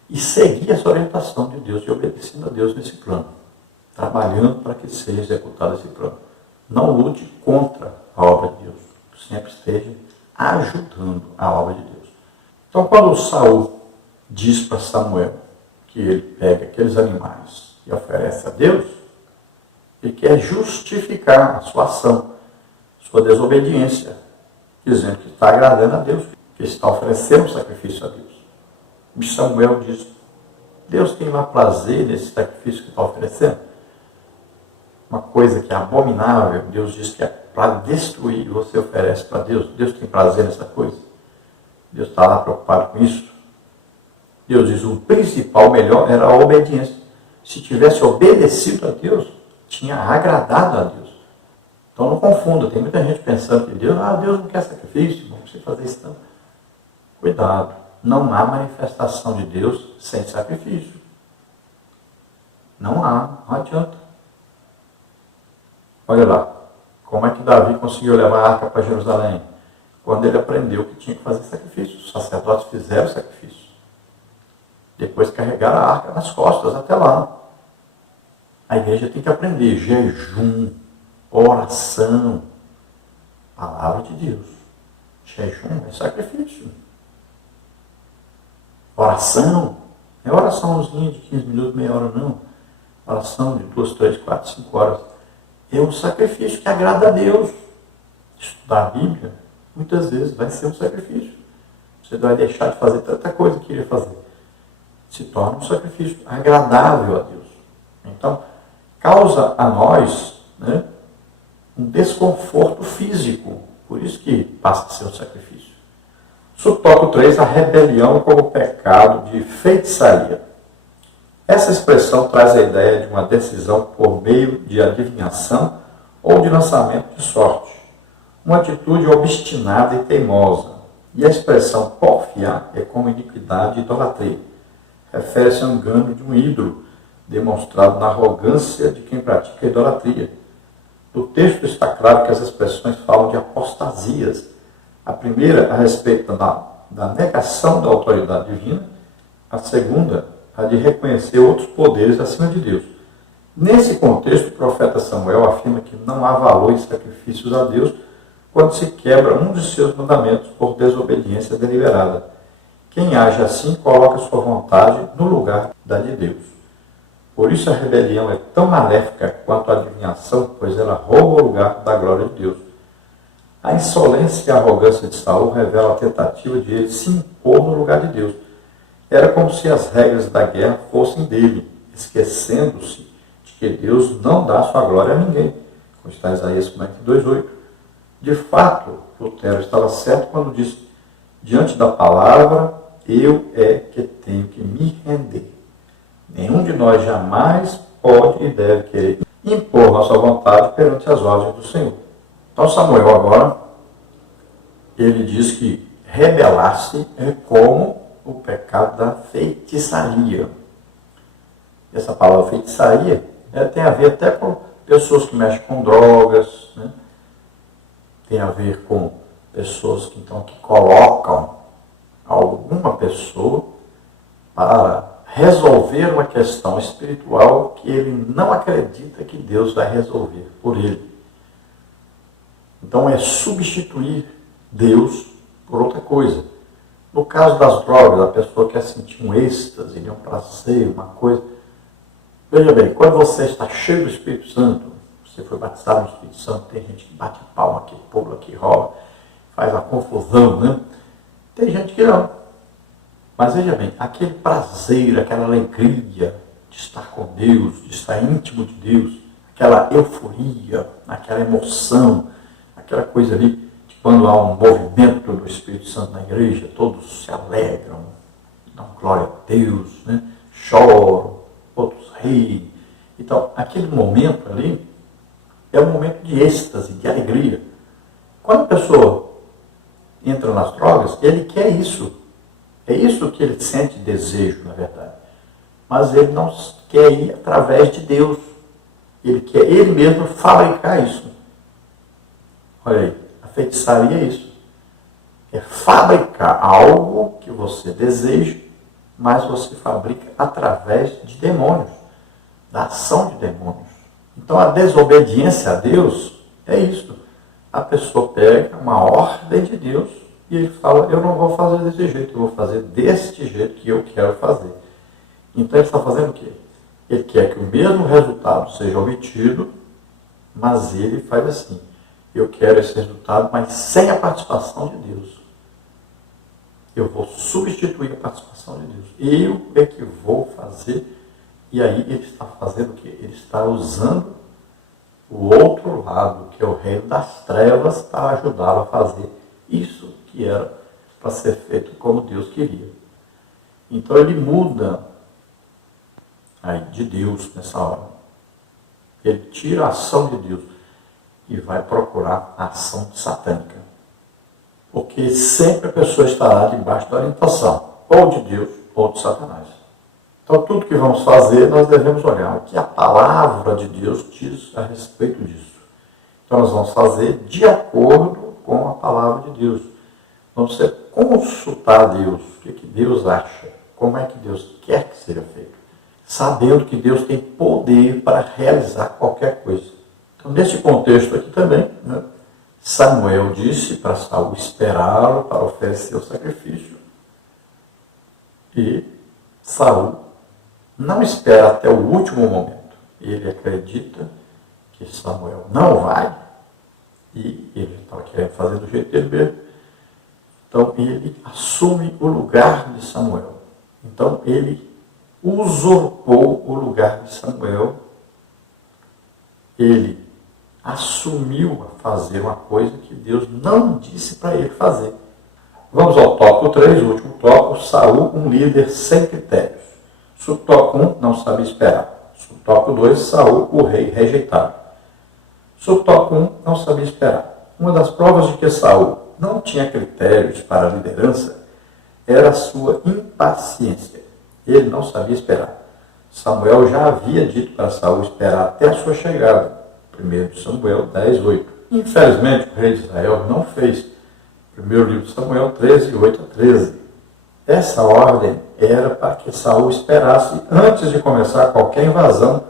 e seguir essa orientação de Deus e obedecendo a Deus nesse plano, trabalhando para que seja executado esse plano. Não lute contra a obra de Deus, sempre esteja ajudando a obra de Deus. Então quando Saul diz para Samuel que ele pega aqueles animais e oferece a Deus, ele quer justificar a sua ação, sua desobediência, dizendo que está agradando a Deus, que está oferecendo um sacrifício a Deus. E Samuel diz, Deus tem lá prazer nesse sacrifício que está oferecendo? Uma coisa que é abominável, Deus diz que é para destruir, você oferece para Deus. Deus tem prazer nessa coisa? Deus está lá preocupado com isso? Deus diz, o principal, melhor, era a obediência. Se tivesse obedecido a Deus, tinha agradado a Deus. Então não confunda, tem muita gente pensando que Deus não quer sacrifício, não precisa fazer isso não. Cuidado, não há manifestação de Deus sem sacrifício. Não adianta. Olha lá, como é que Davi conseguiu levar a arca para Jerusalém? Quando ele aprendeu que tinha que fazer sacrifício. Os sacerdotes fizeram sacrifício. Depois carregaram a arca nas costas até lá. A igreja tem que aprender jejum, oração, palavra de Deus. Jejum é sacrifício. Oração, não é oraçãozinha de 15 minutos, meia hora não. Oração de 2, 3, 4, 5 horas. É um sacrifício que agrada a Deus. Estudar a Bíblia, muitas vezes, vai ser um sacrifício. Você vai deixar de fazer tanta coisa que queria fazer. Se torna um sacrifício agradável a Deus. Então, causa a nós, né, um desconforto físico. Por isso que passa a ser um sacrifício. Subtópico 3, a rebelião como pecado de feitiçaria. Essa expressão traz a ideia de uma decisão por meio de adivinhação ou de lançamento de sorte. Uma atitude obstinada e teimosa. E a expressão porfiar é como iniquidade e idolatria. Refere-se ao engano de um ídolo, demonstrado na arrogância de quem pratica a idolatria. No texto está claro que as expressões falam de apostasias. A primeira a respeito da negação da autoridade divina, a segunda a de reconhecer outros poderes acima de Deus. Nesse contexto, o profeta Samuel afirma que não há valor em sacrifícios a Deus quando se quebra um de seus mandamentos por desobediência deliberada. Quem age assim coloca sua vontade no lugar da de Deus. Por isso a rebelião é tão maléfica quanto a adivinhação, pois ela rouba o lugar da glória de Deus. A insolência e a arrogância de Saul revelam a tentativa de ele se impor no lugar de Deus. Era como se as regras da guerra fossem dele, esquecendo-se de que Deus não dá sua glória a ninguém, como está em Isaías 42:8. De fato, Lutero estava certo quando disse, diante da palavra, eu é que tenho que me render. Nenhum de nós jamais pode e deve querer impor nossa vontade perante as ordens do Senhor. Então Samuel agora, ele diz que rebelar-se é como o pecado da feitiçaria. Essa palavra feitiçaria tem a ver até com pessoas que mexem com drogas, né? Tem a ver com pessoas que colocam alguma pessoa para resolver uma questão espiritual que ele não acredita que Deus vai resolver por ele. Então é substituir Deus por outra coisa. No caso das drogas, a pessoa quer sentir um êxtase, um prazer, uma coisa. Veja bem, quando você está cheio do Espírito Santo, você foi batizado no Espírito Santo, tem gente que bate palma, que pula, que rola, faz a confusão, né? Tem gente que não. Mas veja bem, aquele prazer, aquela alegria de estar com Deus, de estar íntimo de Deus, aquela euforia, aquela emoção, aquela coisa ali, que quando há um movimento do Espírito Santo na igreja, todos se alegram, dão glória a Deus, né? Choram, outros riem. Então, aquele momento ali é um momento de êxtase, de alegria. Quando a pessoa entra nas drogas, ele quer isso. É isso que ele sente desejo, na verdade. Mas ele não quer ir através de Deus. Ele quer ele mesmo fabricar isso. Olha aí, a feitiçaria é isso. É fabricar algo que você deseja, mas você fabrica através de demônios, da ação de demônios. Então a desobediência a Deus é isso. A pessoa pega uma ordem de Deus e ele fala, eu não vou fazer desse jeito, eu vou fazer deste jeito que eu quero fazer. Então ele está fazendo o quê? Ele quer que o mesmo resultado seja obtido, mas ele faz assim, eu quero esse resultado, mas sem a participação de Deus. Eu vou substituir a participação de Deus. Eu é que vou fazer, e aí ele está fazendo o quê? Ele está usando o outro lado, que é o reino das trevas, para ajudá-lo a fazer isso que era para ser feito como Deus queria. Então ele muda aí de Deus nessa hora. Ele tira a ação de Deus e vai procurar a ação satânica. Porque sempre a pessoa estará debaixo da orientação, ou de Deus, ou de Satanás. Então tudo que vamos fazer, nós devemos olhar o que a palavra de Deus diz a respeito disso. Então nós vamos fazer de acordo com a palavra de Deus. Vamos consultar Deus, o que Deus acha, como é que Deus quer que seja feito, sabendo que Deus tem poder para realizar qualquer coisa. Então, nesse contexto aqui também, né, Samuel disse para Saul esperá-lo para oferecer o sacrifício. E Saul não espera até o último momento. Ele acredita que Samuel não vai, e ele estava querendo fazer do jeito dele mesmo. Então, ele assume o lugar de Samuel. Então, ele usurpou o lugar de Samuel. Ele assumiu a fazer uma coisa que Deus não disse para ele fazer. Vamos ao tópico 3, o último tópico, Saul, um líder sem critérios. Subtópico 1, não sabia esperar. Subtópico 2, Saul, o rei rejeitado. Subtópico 1, não sabia esperar. Uma das provas de que Saul não tinha critérios para a liderança era a sua impaciência. Ele não sabia esperar. Samuel já havia dito para Saul esperar até a sua chegada. 1 Samuel 10, 8. Infelizmente, o rei de Israel não fez. Primeiro livro de Samuel 13, 8 a 13. Essa ordem era para que Saul esperasse antes de começar qualquer invasão,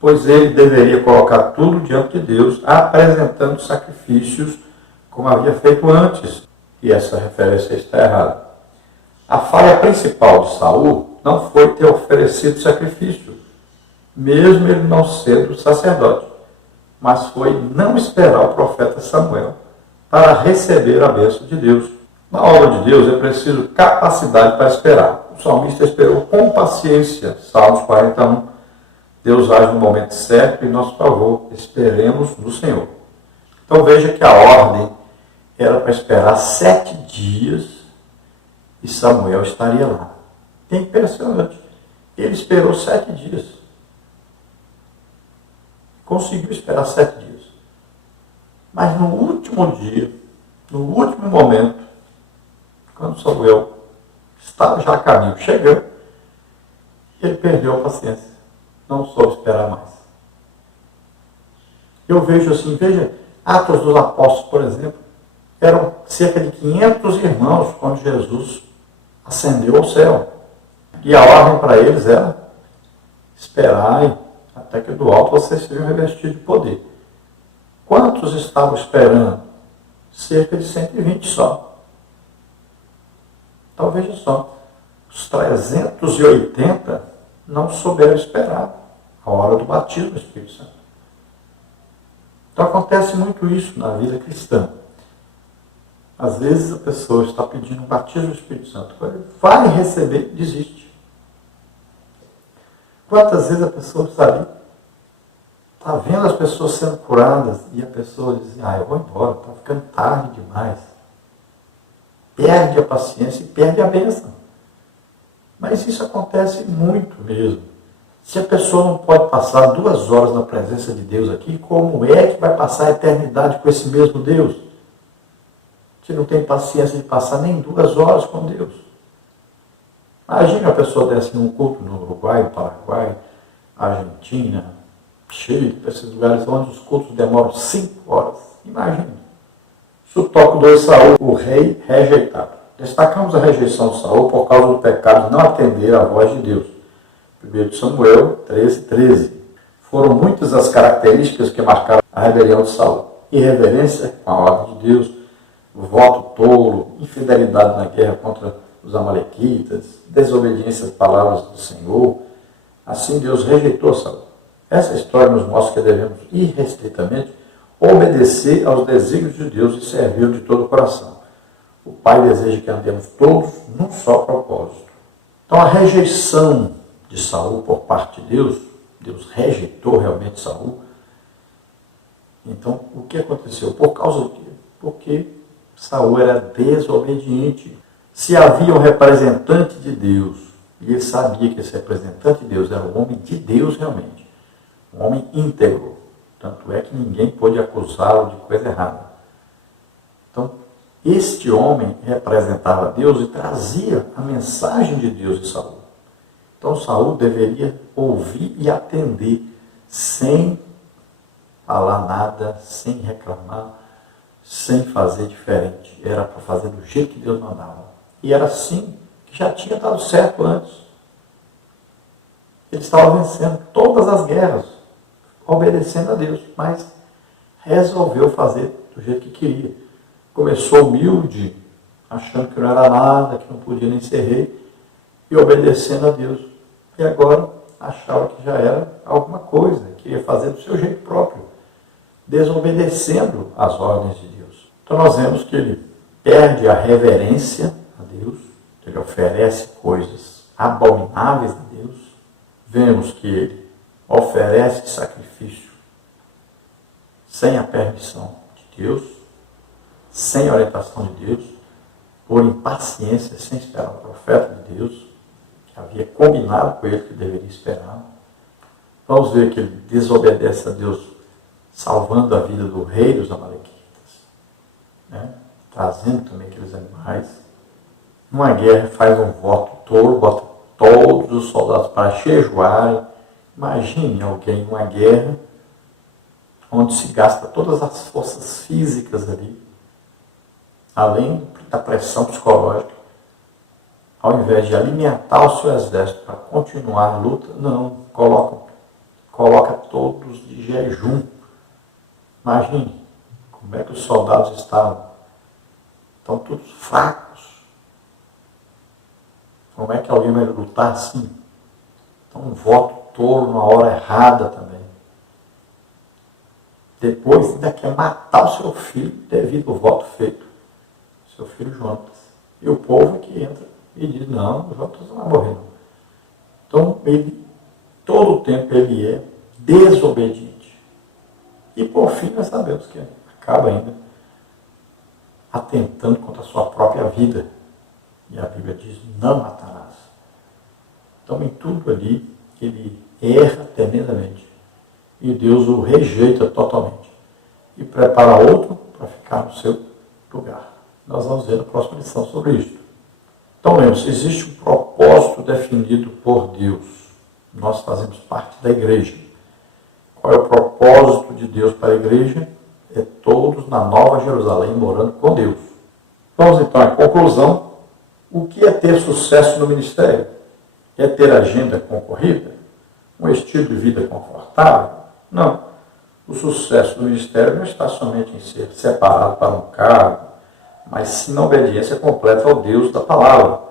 pois ele deveria colocar tudo diante de Deus, apresentando sacrifícios como havia feito antes. E essa referência está errada. A falha principal de Saul não foi ter oferecido sacrifício, mesmo ele não sendo sacerdote, mas foi não esperar o profeta Samuel para receber a bênção de Deus. Na obra de Deus é preciso capacidade para esperar. O salmista esperou com paciência. Salmos 41. Deus age no momento certo em nosso favor. Esperemos no Senhor. Então veja que a ordem era para esperar 7 dias e Samuel estaria lá. É impressionante. Ele esperou 7 dias. Conseguiu esperar 7 dias. Mas no último dia, no último momento, quando Samuel estava já a caminho, chegando, ele perdeu a paciência. Não soube esperar mais. Eu vejo assim, veja, Atos dos Apóstolos, por exemplo, eram cerca de 500 irmãos quando Jesus ascendeu ao céu. E a ordem para eles era esperarem até que do alto vocês sejam revestidos de poder. Quantos estavam esperando? Cerca de 120 só. Então veja só, os 380 não souberam esperar a hora do batismo do Espírito Santo. Então acontece muito isso na vida cristã. Às vezes a pessoa está pedindo um batismo do Espírito Santo, vai receber, desiste. Quantas vezes a pessoa está ali, está vendo as pessoas sendo curadas e a pessoa diz, eu vou embora, está ficando tarde demais. Perde a paciência e perde a bênção. Mas isso acontece muito mesmo. Se a pessoa não pode passar 2 horas na presença de Deus aqui, como é que vai passar a eternidade com esse mesmo Deus? Se não tem paciência de passar nem 2 horas com Deus. Imagina a pessoa desce num culto no Uruguai, no Paraguai, Argentina, Chile, esses lugares onde os cultos demoram 5 horas. Imagina. Sutoco 2, Saul, o rei rejeitado. Destacamos a rejeição de Saul por causa do pecado de não atender à voz de Deus. 1 Samuel 13:13. Foram muitas as características que marcaram a rebelião de Saul. Irreverência com a ordem de Deus, voto tolo, infidelidade na guerra contra os amalequitas, desobediência às palavras do Senhor. Assim Deus rejeitou Saul. Essa história nos mostra que devemos irrestritamente obedecer aos desígnios de Deus e servi-lo de todo o coração. O Pai deseja que andemos todos num só propósito. Então a rejeição de Saul por parte de Deus, Deus rejeitou realmente Saul. Então o que aconteceu? Por causa do quê? Porque Saul era desobediente. Se havia um representante de Deus, e ele sabia que esse representante de Deus era um homem de Deus realmente, um homem íntegro, tanto é que ninguém pôde acusá-lo de coisa errada. Então, este homem representava Deus e trazia a mensagem de Deus de Saul. Então, Saul deveria ouvir e atender, sem falar nada, sem reclamar, sem fazer diferente. Era para fazer do jeito que Deus mandava. E era assim que já tinha dado certo antes. Ele estava vencendo todas as guerras, obedecendo a Deus, mas resolveu fazer do jeito que queria. Começou humilde, achando que não era nada, que não podia nem ser rei, e obedecendo a Deus. E agora achava que já era alguma coisa, que ia fazer do seu jeito próprio, desobedecendo as ordens de Deus. Então nós vemos que ele perde a reverência a Deus, ele oferece coisas abomináveis a Deus. Vemos que ele oferece sacrifício sem a permissão de Deus, sem a orientação de Deus, por impaciência, sem esperar o profeta de Deus, que havia combinado com ele que deveria esperar. Vamos ver que ele desobedece a Deus, salvando a vida do rei dos amalequitas, né? Trazendo também aqueles animais. Numa guerra faz um voto tolo, bota todos os soldados para jejuarem. Imagine alguém numa guerra, onde se gasta todas as forças físicas ali, além da pressão psicológica, ao invés de alimentar o seu exército para continuar a luta, não, coloca todos de jejum. Imagine como é que os soldados estavam. Estão todos fracos. Como é que alguém vai lutar assim? Então, um voto tolo na hora errada também. Depois ainda quer matar o seu filho devido ao voto feito. Seu filho Jonas. E o povo que entra e diz, não, o Jonas não vai morrer não. Então, ele, todo o tempo ele é desobediente. E por fim nós sabemos que acaba ainda atentando contra a sua própria vida. E a Bíblia diz, não matarás. Então, em tudo ali, ele erra tremendamente. E Deus o rejeita totalmente. E prepara outro para ficar no seu lugar. Nós vamos ver na próxima lição sobre isso. Então, lembra-se, existe um propósito definido por Deus. Nós fazemos parte da igreja. Qual é o propósito de Deus para a igreja? É todos na Nova Jerusalém morando com Deus. Vamos então à conclusão. O que é ter sucesso no ministério? É ter agenda concorrida? Um estilo de vida confortável? Não. O sucesso do ministério não está somente em ser separado para um cargo, mas sim na obediência completa ao Deus da palavra.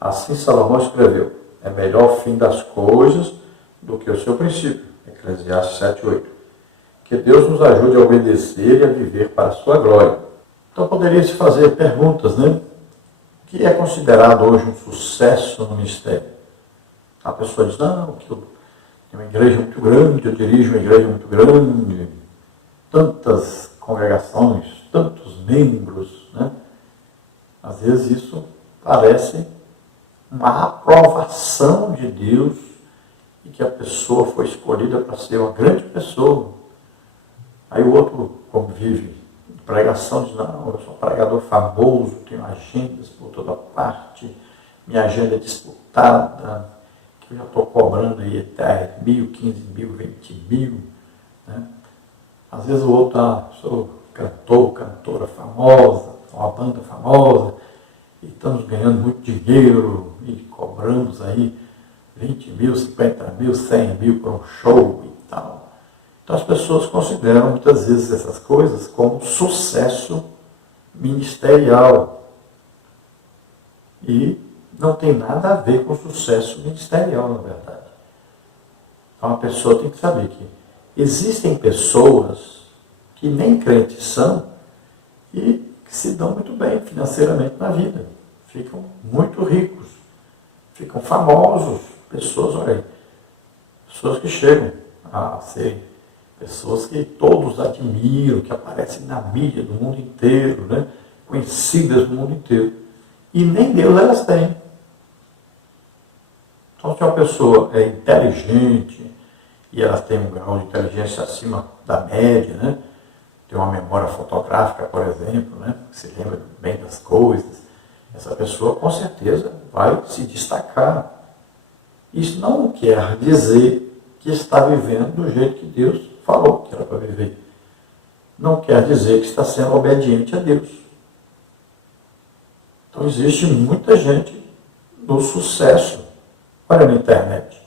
Assim Salomão escreveu: é melhor o fim das coisas do que o seu princípio. Eclesiastes 7:8. Que Deus nos ajude a obedecer e a viver para a sua glória. Então poderia-se fazer perguntas, né? O que é considerado hoje um sucesso no ministério? A pessoa diz: não, que eu tenho uma igreja muito grande, eu dirijo uma igreja muito grande, tantas congregações, tantos membros, né? Às vezes isso parece uma aprovação de Deus e que a pessoa foi escolhida para ser uma grande pessoa. Aí o outro, como vive de pregação, diz: não, eu sou um pregador famoso, tenho agendas por toda parte, minha agenda é disputada, que eu já estou cobrando aí até 10 mil, 15 mil, 20 mil. Né? Às vezes o outro, sou cantor, cantora famosa, uma banda famosa, e estamos ganhando muito dinheiro e cobramos aí 20 mil, 50 mil, 100 mil por um show e tal. Então as pessoas consideram muitas vezes essas coisas como sucesso ministerial. E não tem nada a ver com sucesso ministerial, na verdade. Então a pessoa tem que saber que existem pessoas que nem crentes são e que se dão muito bem financeiramente na vida. Ficam muito ricos, ficam famosos. Pessoas, olha aí, pessoas que chegam a ser pessoas que todos admiram, que aparecem na mídia do mundo inteiro, né? Conhecidas do mundo inteiro. E nem Deus elas têm. Então, se uma pessoa é inteligente e ela tem um grau de inteligência acima da média, né? Tem uma memória fotográfica, por exemplo, né? Que se lembra bem das coisas, essa pessoa com certeza vai se destacar. Isso não quer dizer que está vivendo do jeito que Deus falou que era para viver. Não quer dizer que está sendo obediente a Deus. Então existe muita gente no sucesso. Olha na internet.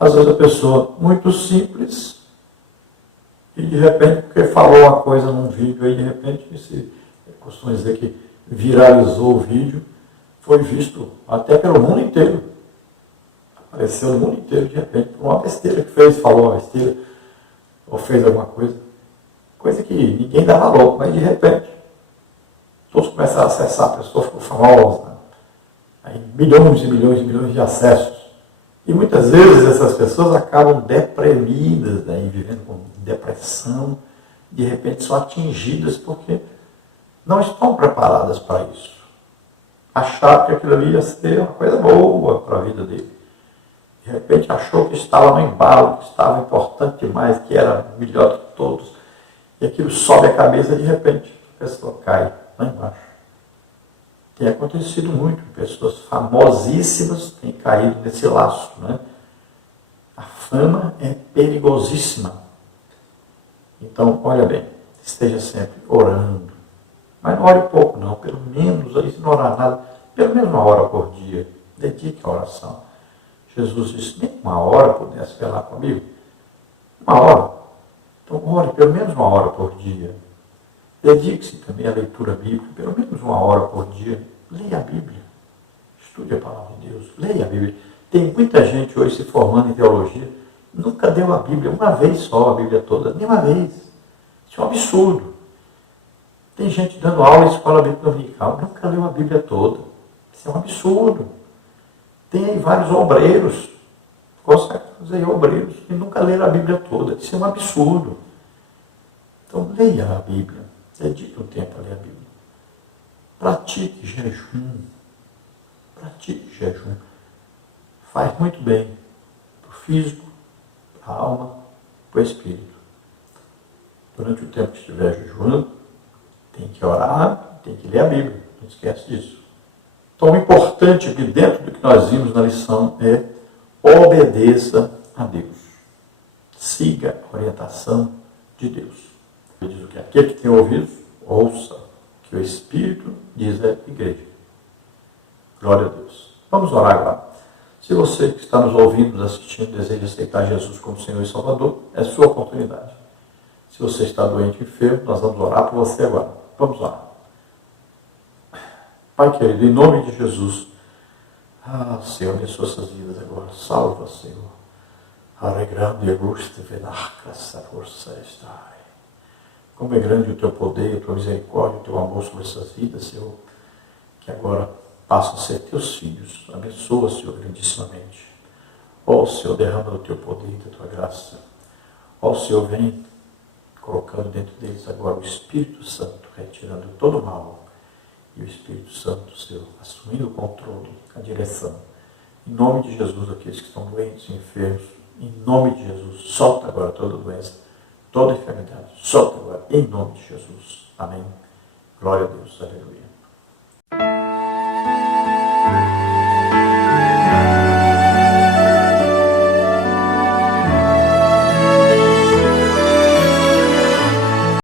Às vezes a pessoa muito simples e de repente, porque falou uma coisa num vídeo aí, de repente, costuma dizer que viralizou o vídeo, foi visto até pelo mundo inteiro. Apareceu no mundo inteiro, de repente, por uma besteira que fez, falou uma besteira, ou fez alguma coisa. Coisa que ninguém dá valor, mas de repente, todos começaram a acessar, a pessoa ficou famosa. Né? Aí, milhões e milhões e milhões de acessos. E muitas vezes essas pessoas acabam deprimidas, né? Vivendo com depressão, de repente são atingidas porque não estão preparadas para isso. Acharam que aquilo ali ia ser uma coisa boa para a vida dele. De repente achou que estava no embalo, que estava importante demais, que era melhor que todos. E aquilo sobe a cabeça e de repente a pessoa cai lá embaixo. Tem acontecido muito, pessoas famosíssimas têm caído nesse laço. Né? A fama é perigosíssima. Então, olha bem, esteja sempre orando. Mas não ore pouco não, pelo menos, aí se não orar nada, pelo menos 1 hora por dia. Dedique a oração. Jesus disse, nem 1 hora pudesse velar comigo. 1 hora. Então, ore pelo menos 1 hora por dia. Dedique-se também à leitura bíblica, pelo menos 1 hora por dia. Leia a Bíblia. Estude a palavra de Deus. Leia a Bíblia. Tem muita gente hoje se formando em teologia, nunca leu a Bíblia, uma vez só, a Bíblia toda, nem uma vez. Isso é um absurdo. Tem gente dando aula em escola bíblica dominical, nunca leu a Bíblia toda. Isso é um absurdo. Tem aí vários obreiros, consagrados aí obreiros, que nunca leram a Bíblia toda. Isso é um absurdo. Então, leia a Bíblia. Dedique um tempo a ler a Bíblia. Pratique jejum. Pratique jejum. Faz muito bem para o físico, para a alma, para o espírito. Durante o tempo que estiver jejuando, tem que orar, tem que ler a Bíblia. Não esquece disso. Então, o importante aqui dentro do que nós vimos na lição é obedeça a Deus. Siga a orientação de Deus. Ele diz o que? Aquele que tem ouvidos, ouça o que o Espírito diz à igreja. Glória a Deus. Vamos orar agora. Se você que está nos ouvindo, nos assistindo, deseja aceitar Jesus como Senhor e Salvador, é sua oportunidade. Se você está doente e enfermo, nós vamos orar por você agora. Vamos lá. Pai querido, em nome de Jesus, Senhor, abençoa essas vidas agora. Salva, Senhor. Alegrando e gusta venarca essa força estar. Como é grande o teu poder, a tua misericórdia, o teu amor sobre essas vidas, Senhor, que agora passam a ser teus filhos. Abençoa, Senhor, grandissimamente. Ó Senhor, derrama o teu poder e a tua graça. Ó Senhor, vem colocando dentro deles agora o Espírito Santo, retirando todo o mal. E o Espírito Santo, Senhor, assumindo o controle, a direção. Em nome de Jesus, aqueles que estão doentes, enfermos, em nome de Jesus, solta agora toda doença, toda enfermidade. Solta agora, em nome de Jesus. Amém. Glória a Deus. Aleluia.